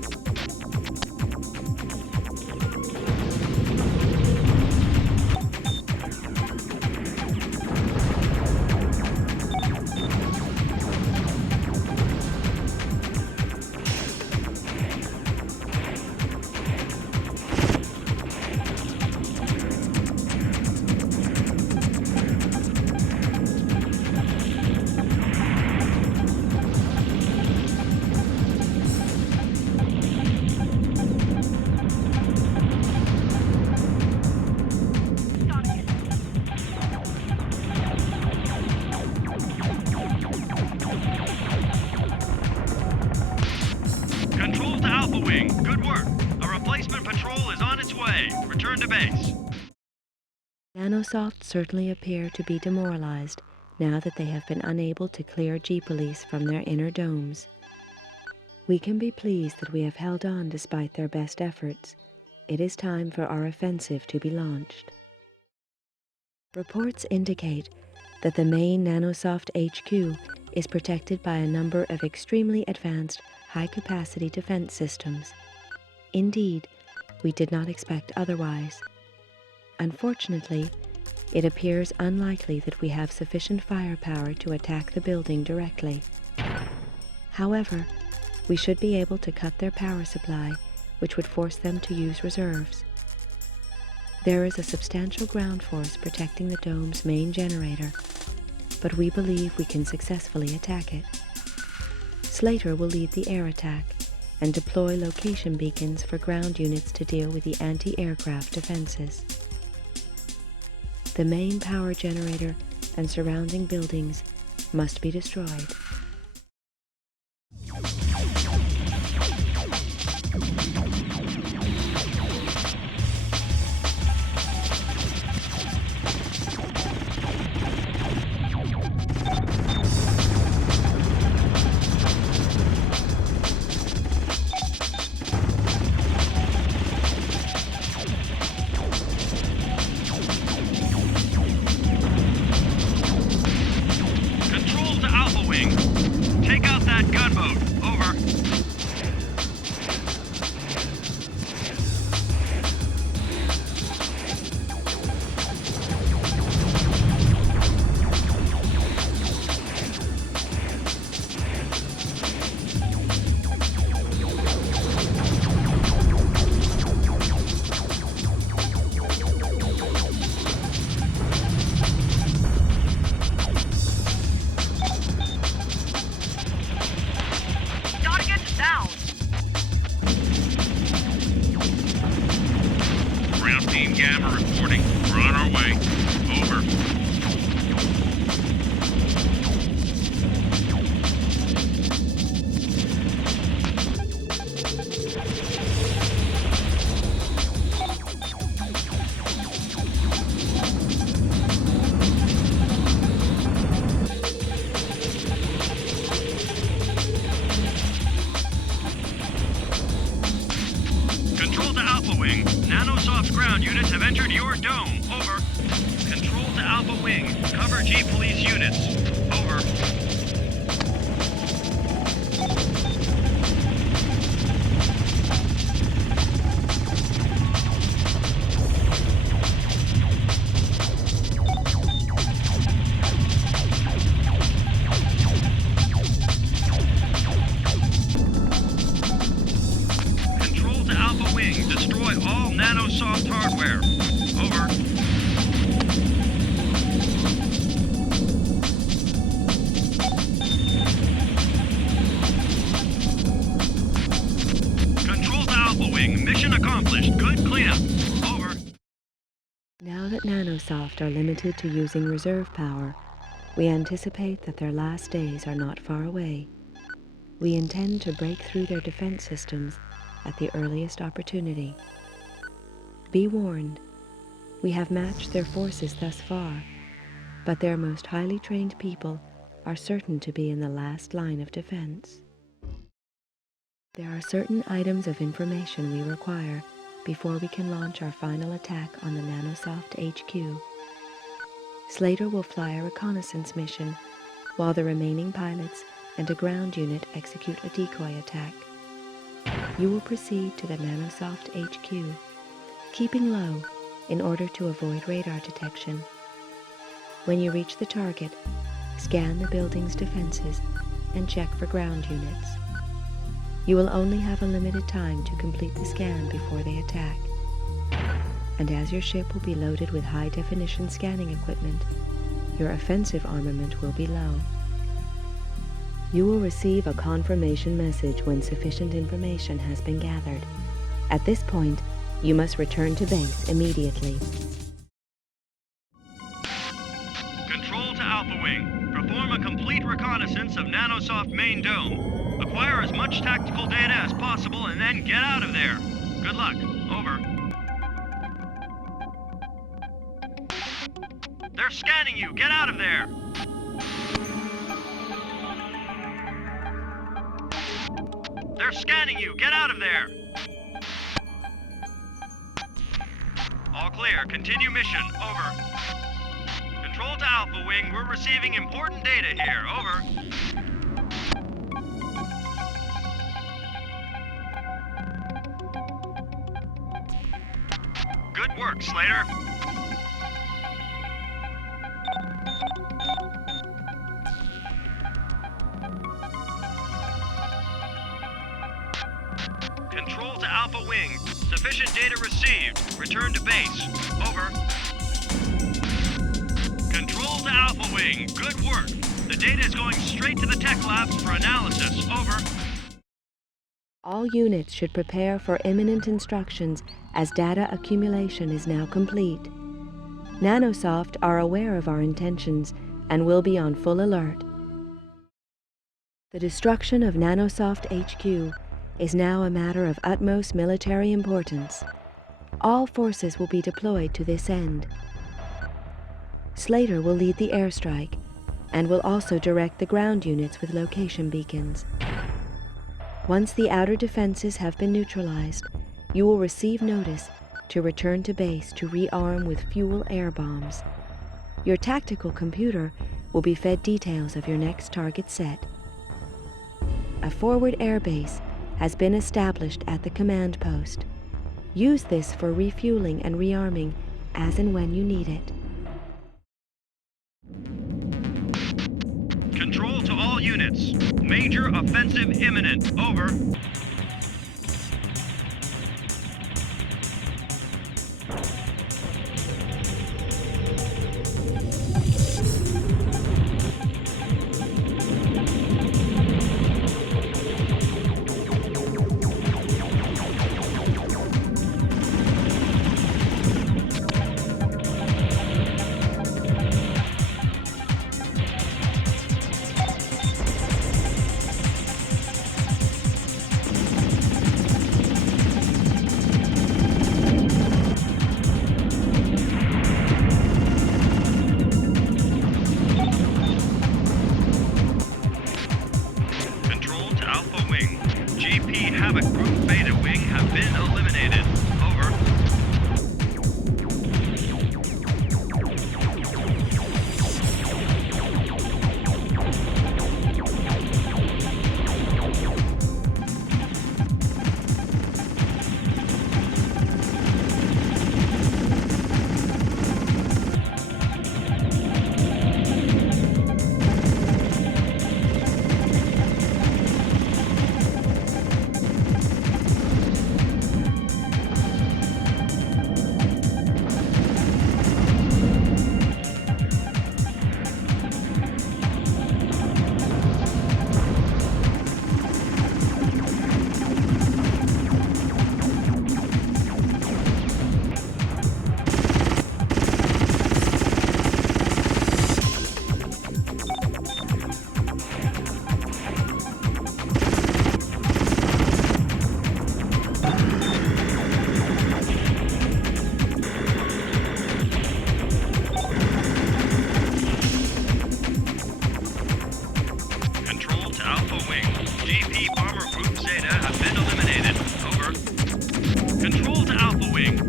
to Alpha Wing. Good work. A replacement patrol is on its way. Return to base. Nanosoft certainly appear to be demoralized now that they have been unable to clear G-Police from their inner domes. We can be pleased that we have held on despite their best efforts. It is time for our offensive to be launched. Reports indicate that the main Nanosoft HQ is protected by a number of extremely advanced, high-capacity defense systems. Indeed, we did not expect otherwise. Unfortunately, it appears unlikely that we have sufficient firepower to attack the building directly. However, we should be able to cut their power supply, which would force them to use reserves. There is a substantial ground force protecting the dome's main generator, but we believe we can successfully attack it. Slater will lead the air attack and deploy location beacons for ground units to deal with the anti-aircraft defenses. The main power generator and surrounding buildings must be destroyed. Nanosoft ground units have entered your dome. Over. Control to Alpha Wing. Cover G-Police units. Over. Control to Alpha Wing. Destroy all Nanosoft hardware. Over. Control to Alpha Wing. Mission accomplished. Good cleanup. Over. Now that Nanosoft are limited to using reserve power, we anticipate that their last days are not far away. We intend to break through their defense systems at the earliest opportunity. Be warned, we have matched their forces thus far, but their most highly trained people are certain to be in the last line of defense. There are certain items of information we require before we can launch our final attack on the Nanosoft HQ. Slater will fly a reconnaissance mission, while the remaining pilots and a ground unit execute a decoy attack. You will proceed to the Nanosoft HQ, keeping low in order to avoid radar detection. When you reach the target, scan the building's defenses and check for ground units. You will only have a limited time to complete the scan before they attack. And as your ship will be loaded with high-definition scanning equipment, your offensive armament will be low. You will receive a confirmation message when sufficient information has been gathered. At this point, you must return to base immediately. Control to Alpha Wing. Perform a complete reconnaissance of Nanosoft main dome. Acquire as much tactical data as possible and then get out of there. Good luck. Over. They're scanning you. Get out of there. They're scanning you. Get out of there. All clear. Continue mission. Over. Control to Alpha Wing. We're receiving important data here. Over. Good work, Slater. Control to Alpha Wing. Sufficient data received. Return to base. Over. Control to Alpha Wing. Good work. The data is going straight to the tech labs for analysis. Over. All units should prepare for imminent instructions as data accumulation is now complete. Nanosoft are aware of our intentions and will be on full alert. The destruction of Nanosoft HQ is now a matter of utmost military importance. All forces will be deployed to this end. Slater will lead the airstrike and will also direct the ground units with location beacons. Once the outer defenses have been neutralized, you will receive notice to return to base to rearm with fuel air bombs. Your tactical computer will be fed details of your next target set. A forward airbase has been established at the command post. Use this for refueling and rearming as and when you need it. Control to all units. Major offensive imminent. Over. Group Beta Wing have been eliminated. Over.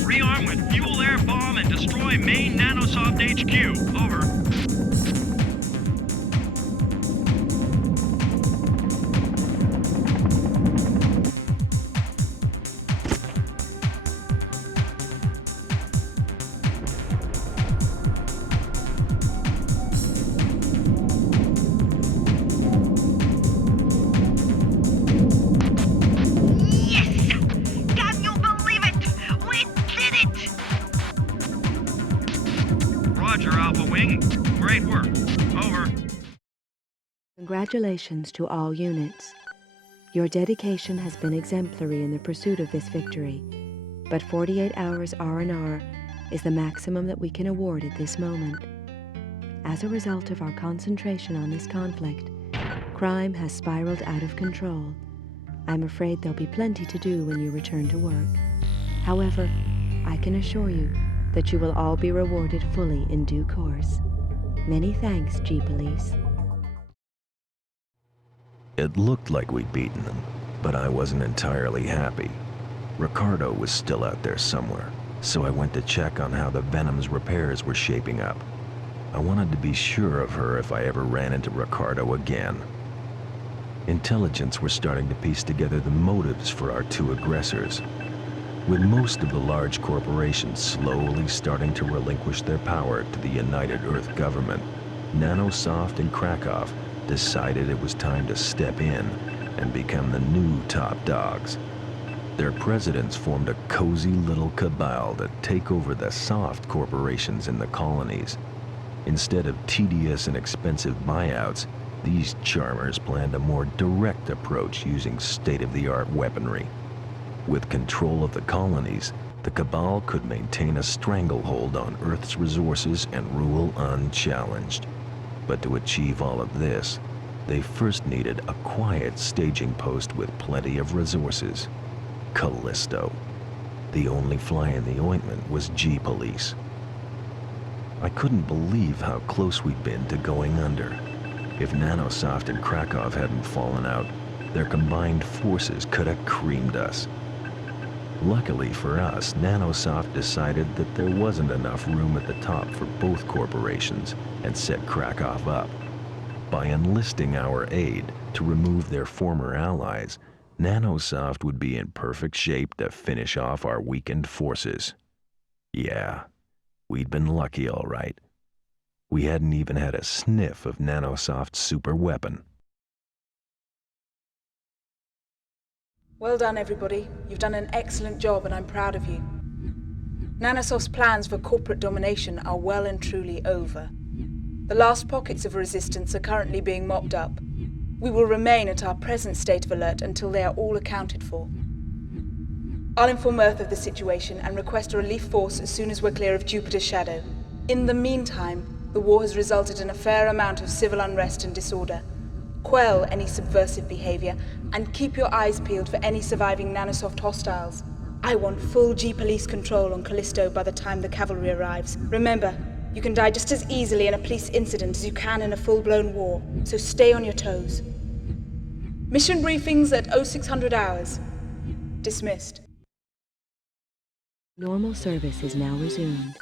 Rearm with fuel air bomb and destroy main Nanosoft HQ. Over. Great work. Over. Congratulations to all units. Your dedication has been exemplary in the pursuit of this victory, but 48 hours R&R is the maximum that we can award at this moment. As a result of our concentration on this conflict, Crime has spiraled out of control. I'm afraid there'll be plenty to do when you return to work. However, I can assure you that you will all be rewarded fully in due course. Many thanks, G-Police. It looked like we'd beaten them, but I wasn't entirely happy. Ricardo was still out there somewhere, so I went to check on how the Venom's repairs were shaping up. I wanted to be sure of her if I ever ran into Ricardo again. Intelligence were starting to piece together the motives for our two aggressors. With most of the large corporations slowly starting to relinquish their power to the United Earth government, Nanosoft and Krakow decided it was time to step in and become the new top dogs. Their presidents formed a cozy little cabal to take over the soft corporations in the colonies. Instead of tedious and expensive buyouts, these charmers planned a more direct approach using state-of-the-art weaponry. With control of the colonies, the cabal could maintain a stranglehold on Earth's resources and rule unchallenged. But to achieve all of this, they first needed a quiet staging post with plenty of resources. Callisto. The only fly in the ointment was G-Police. I couldn't believe how close we'd been to going under. If Nanosoft and Krakow hadn't fallen out, their combined forces could have creamed us. Luckily for us, Nanosoft decided that there wasn't enough room at the top for both corporations and set Krakow up. By enlisting our aid to remove their former allies, Nanosoft would be in perfect shape to finish off our weakened forces. Yeah, we'd been lucky all right. We hadn't even had a sniff of Nanosoft's super weapon. Well done, everybody. You've done an excellent job and I'm proud of you. Nanosoft's plans for corporate domination are well and truly over. The last pockets of resistance are currently being mopped up. We will remain at our present state of alert until they are all accounted for. I'll inform Earth of the situation and request a relief force as soon as we're clear of Jupiter's shadow. In the meantime, the war has resulted in a fair amount of civil unrest and disorder. Quell any subversive behavior and keep your eyes peeled for any surviving Nanosoft hostiles. I want full G-Police control on Callisto by the time the cavalry arrives. Remember, you can die just as easily in a police incident as you can in a full-blown war, so stay on your toes. Mission briefings at 0600 hours. Dismissed. Normal service is now resumed.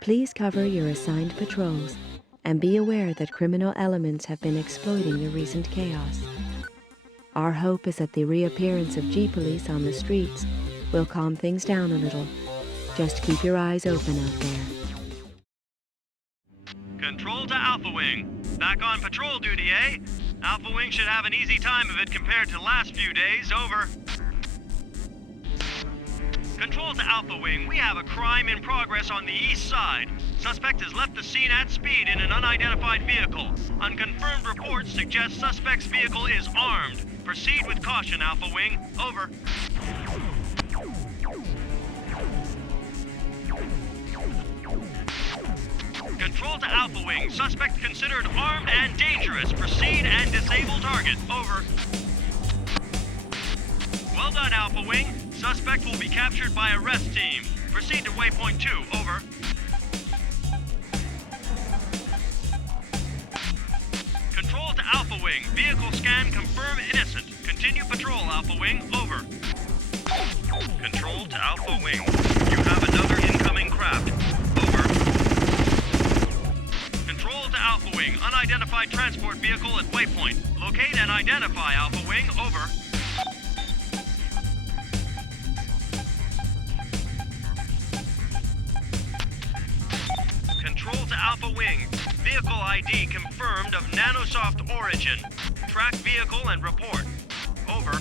Please cover your assigned patrols and be aware that criminal elements have been exploiting the recent chaos. Our hope is that the reappearance of G-Police on the streets will calm things down a little. Just keep your eyes open out there. Control to Alpha Wing. Back on patrol duty, eh? Alpha Wing should have an easy time of it compared to the last few days. Over. Control to Alpha Wing. We have a crime in progress on the east side. Suspect has left the scene at speed in an unidentified vehicle. Unconfirmed reports suggest suspect's vehicle is armed. Proceed with caution, Alpha Wing. Over. Control to Alpha Wing. Suspect considered armed and dangerous. Proceed and disable target. Over. Well done, Alpha Wing. Suspect will be captured by arrest team. Proceed to waypoint 2. Over. Control to Alpha Wing. Vehicle scan confirm innocent. Continue patrol, Alpha Wing. Over. Control to Alpha Wing. You have another incoming craft. Over. Control to Alpha Wing. Unidentified transport vehicle at waypoint. Locate and identify Alpha Wing. Over. Control to Alpha Wing. Vehicle ID confirmed of Nanosoft origin. Track vehicle and report. Over.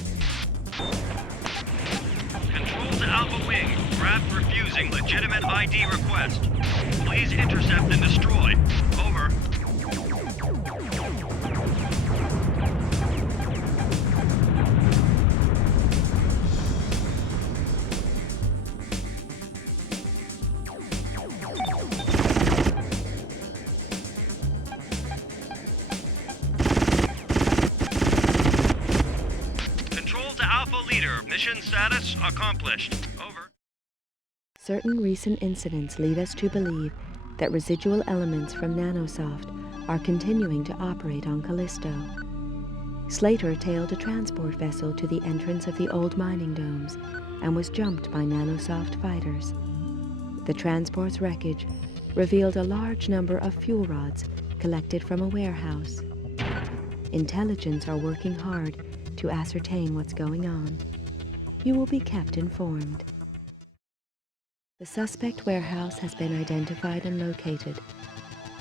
Control to Alpha Wing. Craft refusing legitimate ID request. Please intercept and destroy. Over. Alpha Leader. Mission status accomplished. Over. Certain recent incidents lead us to believe that residual elements from Nanosoft are continuing to operate on Callisto. Slater tailed a transport vessel to the entrance of the old mining domes and was jumped by Nanosoft fighters. The transport's wreckage revealed a large number of fuel rods collected from a warehouse. Intelligence are working hard to ascertain what's going on. You will be kept informed. The suspect warehouse has been identified and located.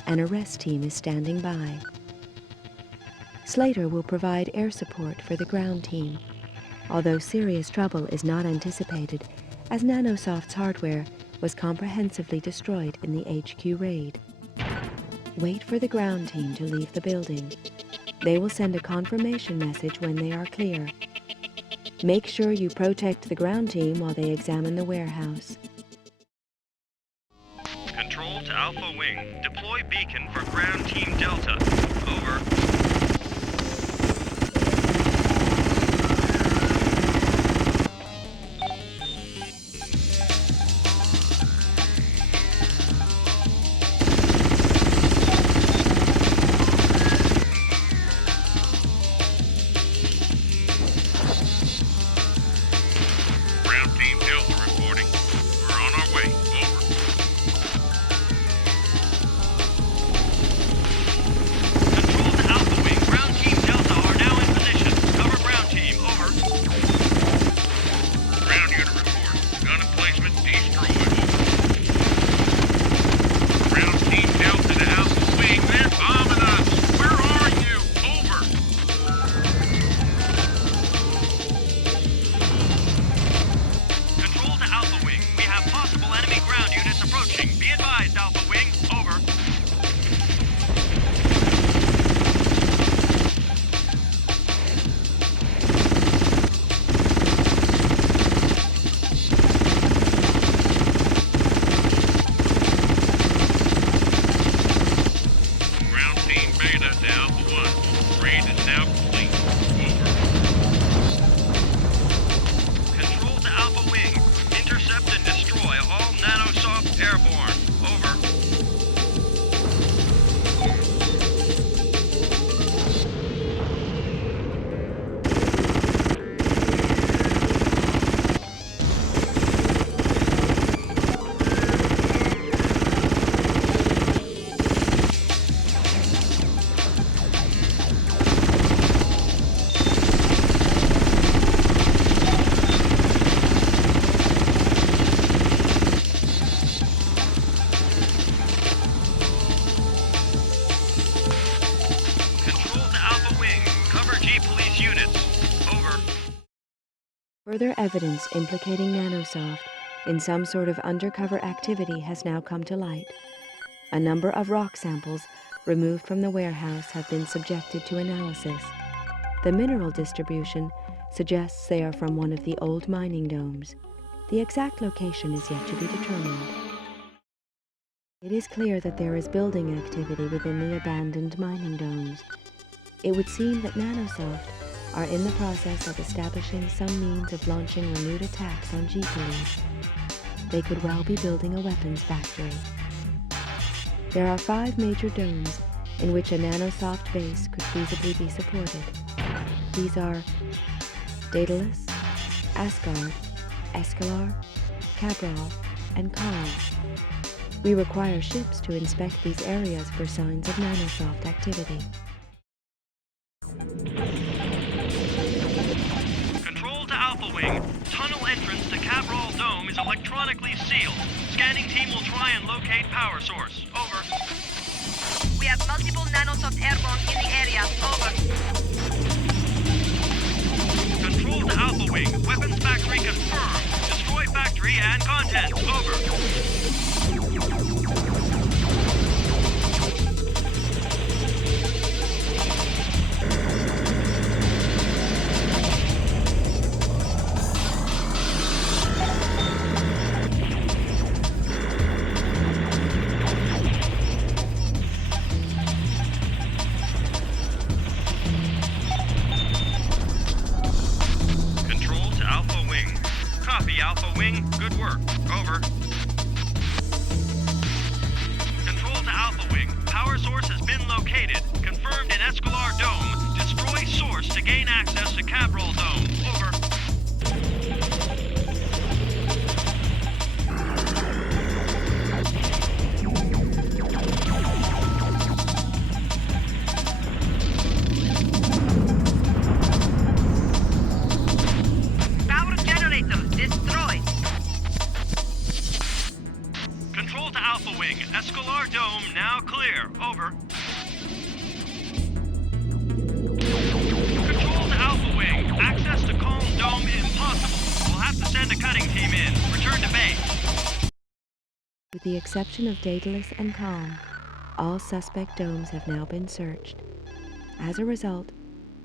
An arrest team is standing by. Slater will provide air support for the ground team, although serious trouble is not anticipated as Nanosoft's hardware was comprehensively destroyed in the HQ raid. Wait for the ground team to leave the building. They will send a confirmation message when they are clear. Make sure you protect the ground team while they examine the warehouse. Control to Alpha Wing. Deploy beacon for Ground Team Delta. Over. Ground Team Delta reporting. We're on our way. Over. Control to Alpha Wing. Ground Team Delta are now in position. Cover ground team. Over. Ground unit report. Gun emplacement destroyed. Over. Ground Team Delta to Alpha Wing. They're bombing us. Where are you? Over. Control to Alpha Wing. We have possible enemy ground units approaching. Be advised, Alpha Wing. Over. Ground Team Beta to Alpha 1. Raid is now complete. Over. Control to Alpha Wing. Intercept and destroy all Nanosoft airborne. Over. Control to Alpha Wing. Cover G-Police units. Over. Further evidence implicating Nanosoft in some sort of undercover activity has now come to light. A number of rock samples removed from the warehouse have been subjected to analysis. The mineral distribution suggests they are from one of the old mining domes. The exact location is yet to be determined. It is clear that there is building activity within the abandoned mining domes. It would seem that Nanosoft are in the process of establishing some means of launching renewed attacks on G-Police. They could well be building a weapons factory. There are 5 major domes in which a Nanosoft base could feasibly be supported. These are Daedalus, Asgard, Escalar, Cabral, and Carl. We require ships to inspect these areas for signs of Nanosoft activity. Control to Alpha Wing. Tunnel entrance to Cabral Dome is electronically sealed. Scanning team will try and locate power source. Over. We have multiple Nanosoft airborne in the area. Over. Control to Alpha Wing. Weapons factory confirmed. Destroy factory and contents. Over. Copy, Alpha Wing. Good work. Over. Control to Alpha Wing. Power source has been located. Confirmed in Escalar Dome. Destroy source to gain access to Cabral Dome. Over. Power generator destroyed. Control to Alpha Wing. Escalar Dome now clear. Over. Control to Alpha Wing. Access to Calm Dome impossible. We'll have to send a cutting team in. Return to base. With the exception of Daedalus and Calm, all suspect domes have now been searched. As a result,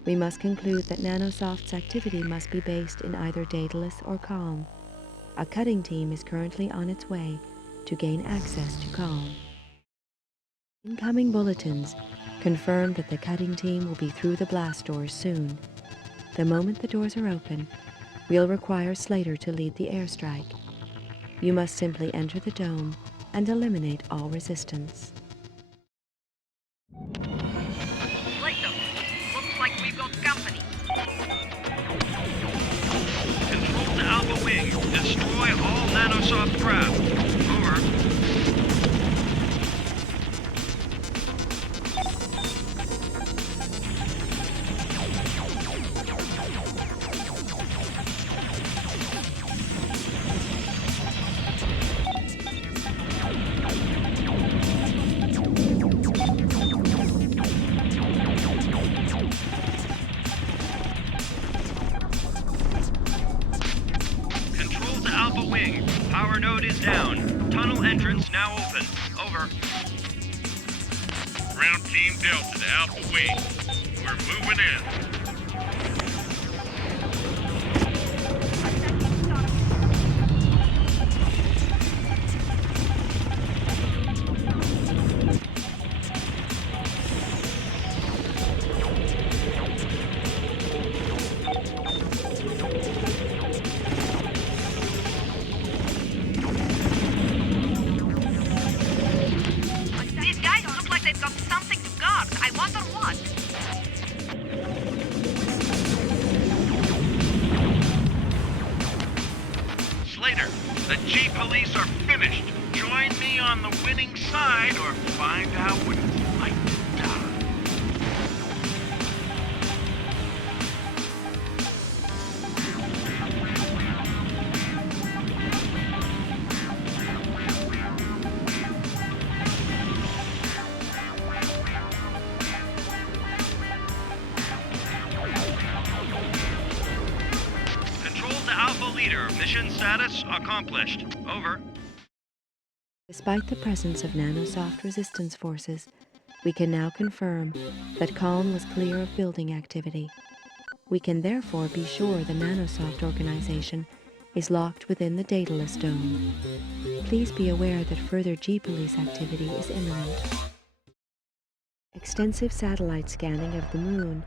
we must conclude that Nanosoft's activity must be based in either Daedalus or Calm. A cutting team is currently on its way to gain access to Calm. Incoming bulletins confirm that the cutting team will be through the blast doors soon. The moment the doors are open, we'll require Slater to lead the airstrike. You must simply enter the dome and eliminate all resistance. Slater, looks like we've got company. Control to Alpha Wing. Destroy all Nanosoft craft. Over. Control to Alpha Wing. Power node is down. Tunnel entrance now open. Over. Ground Team Delta to Alpha Wing. We're moving in. These guys look like they've got something to guard. I wonder what. Slater, the G Police are finished. Join me on the winning side or find out what it's like to die. Control to Alpha Leader. Mission status accomplished. Over. Despite the presence of Nanosoft resistance forces, we can now confirm that Calm was clear of building activity. We can therefore be sure the Nanosoft organization is locked within the Daedalus Dome. Please be aware that further G-Police activity is imminent. Extensive satellite scanning of the Moon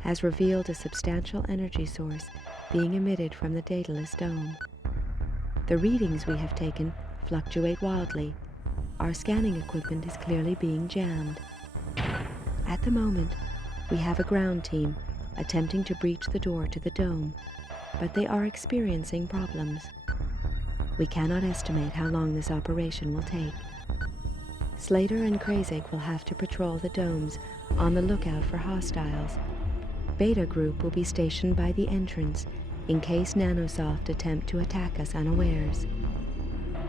has revealed a substantial energy source being emitted from the Daedalus Dome. The readings we have taken fluctuate wildly. Our scanning equipment is clearly being jammed. At the moment, we have a ground team attempting to breach the door to the dome, but they are experiencing problems. We cannot estimate how long this operation will take. Slater and Krasik will have to patrol the domes on the lookout for hostiles. Beta Group will be stationed by the entrance in case Nanosoft attempt to attack us unawares.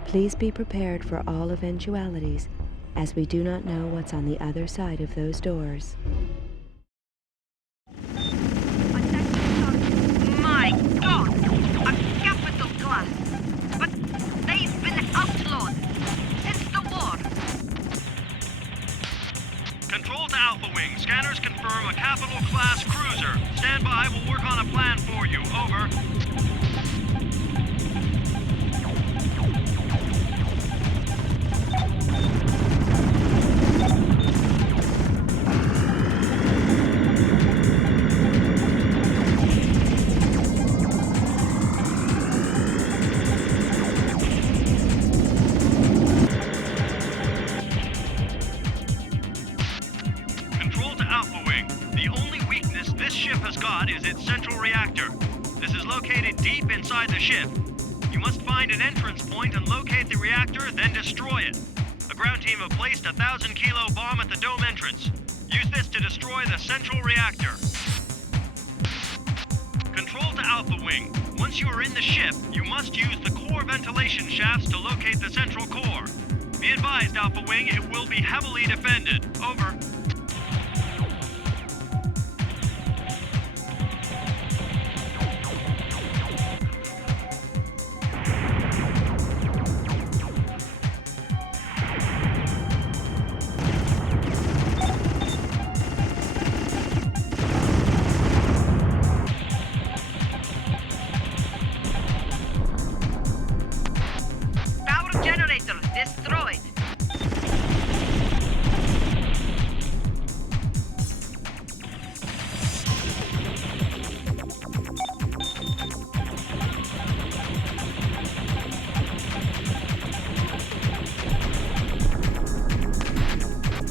Please be prepared for all eventualities, as we do not know what's on the other side of those doors. My God! A capital class! But they've been outlawed since the war. Control to Alpha Wing. Scanners confirm a capital class cruiser. Stand by. We'll work on a plan for you. Over. located deep inside the ship. You must find an entrance point and locate the reactor, then destroy it. The ground team have placed a 1,000-kilo bomb at the dome entrance. Use this to destroy the central reactor. Control to Alpha Wing. Once you are in the ship, you must use the core ventilation shafts to locate the central core. Be advised, Alpha Wing, it will be heavily defended. Over. Power generator destroyed.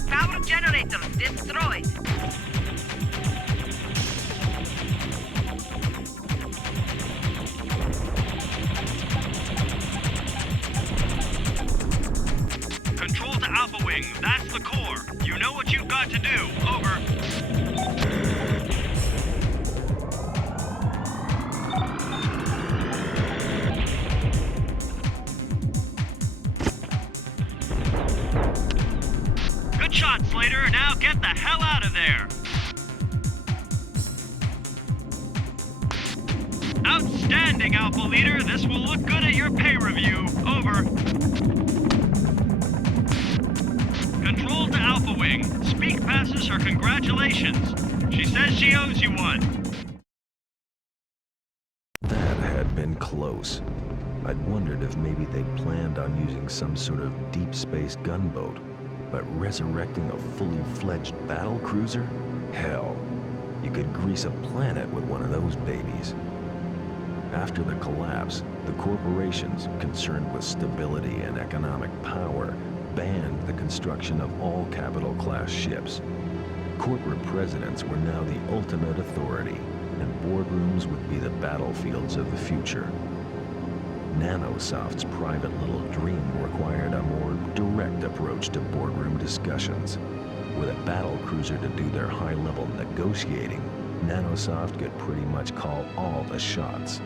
Power generator destroyed. Control to Alpha Wing. That's the core. You know what you've got to do. Over. Good shot, Slater. Now get the hell out of there. Outstanding, Alpha Leader. This will look good at your pay review. Over. Control to Alpha Wing. Speak passes her congratulations. She says she owes you one. That had been close. I'd wondered if maybe they planned on using some sort of deep space gunboat, but resurrecting a fully fledged battle cruiser? Hell, you could grease a planet with one of those babies. After the collapse, the corporations concerned with stability and economic power banned the construction of all capital-class ships. Corporate presidents were now the ultimate authority, and boardrooms would be the battlefields of the future. Nanosoft's private little dream required a more direct approach to boardroom discussions. With a battle cruiser to do their high-level negotiating, Nanosoft could pretty much call all the shots.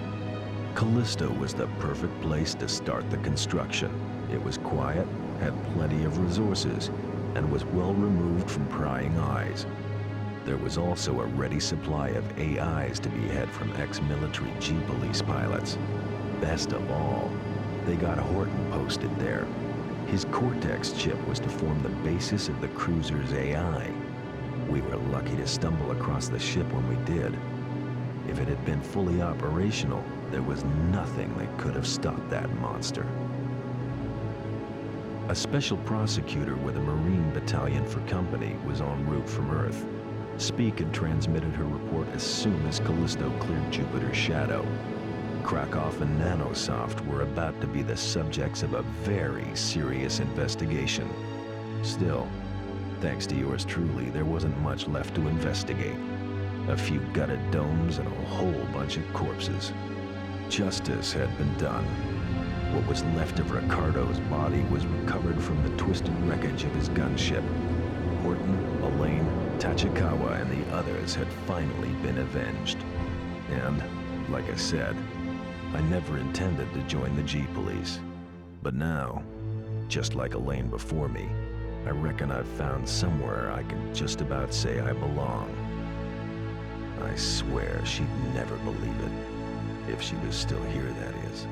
Callisto was the perfect place to start the construction. It was quiet, had plenty of resources, and was well removed from prying eyes. There was also a ready supply of AIs to be had from ex-military G-Police pilots. Best of all, they got Horton posted there. His Cortex chip was to form the basis of the cruiser's AI. We were lucky to stumble across the ship when we did. If it had been fully operational, there was nothing that could have stopped that monster. A special prosecutor with a Marine battalion for company was en route from Earth. Speak had transmitted her report as soon as Callisto cleared Jupiter's shadow. Krakow and Nanosoft were about to be the subjects of a very serious investigation. Still, thanks to yours truly, there wasn't much left to investigate. A few gutted domes and a whole bunch of corpses. Justice had been done. What was left of Ricardo's body was recovered from the twisted wreckage of his gunship. Horton, Elaine, Tachikawa, and the others had finally been avenged. And, like I said, I never intended to join the G-Police. But now, just like Elaine before me, I reckon I've found somewhere I can just about say I belong. I swear she'd never believe it. If she was still here, that is.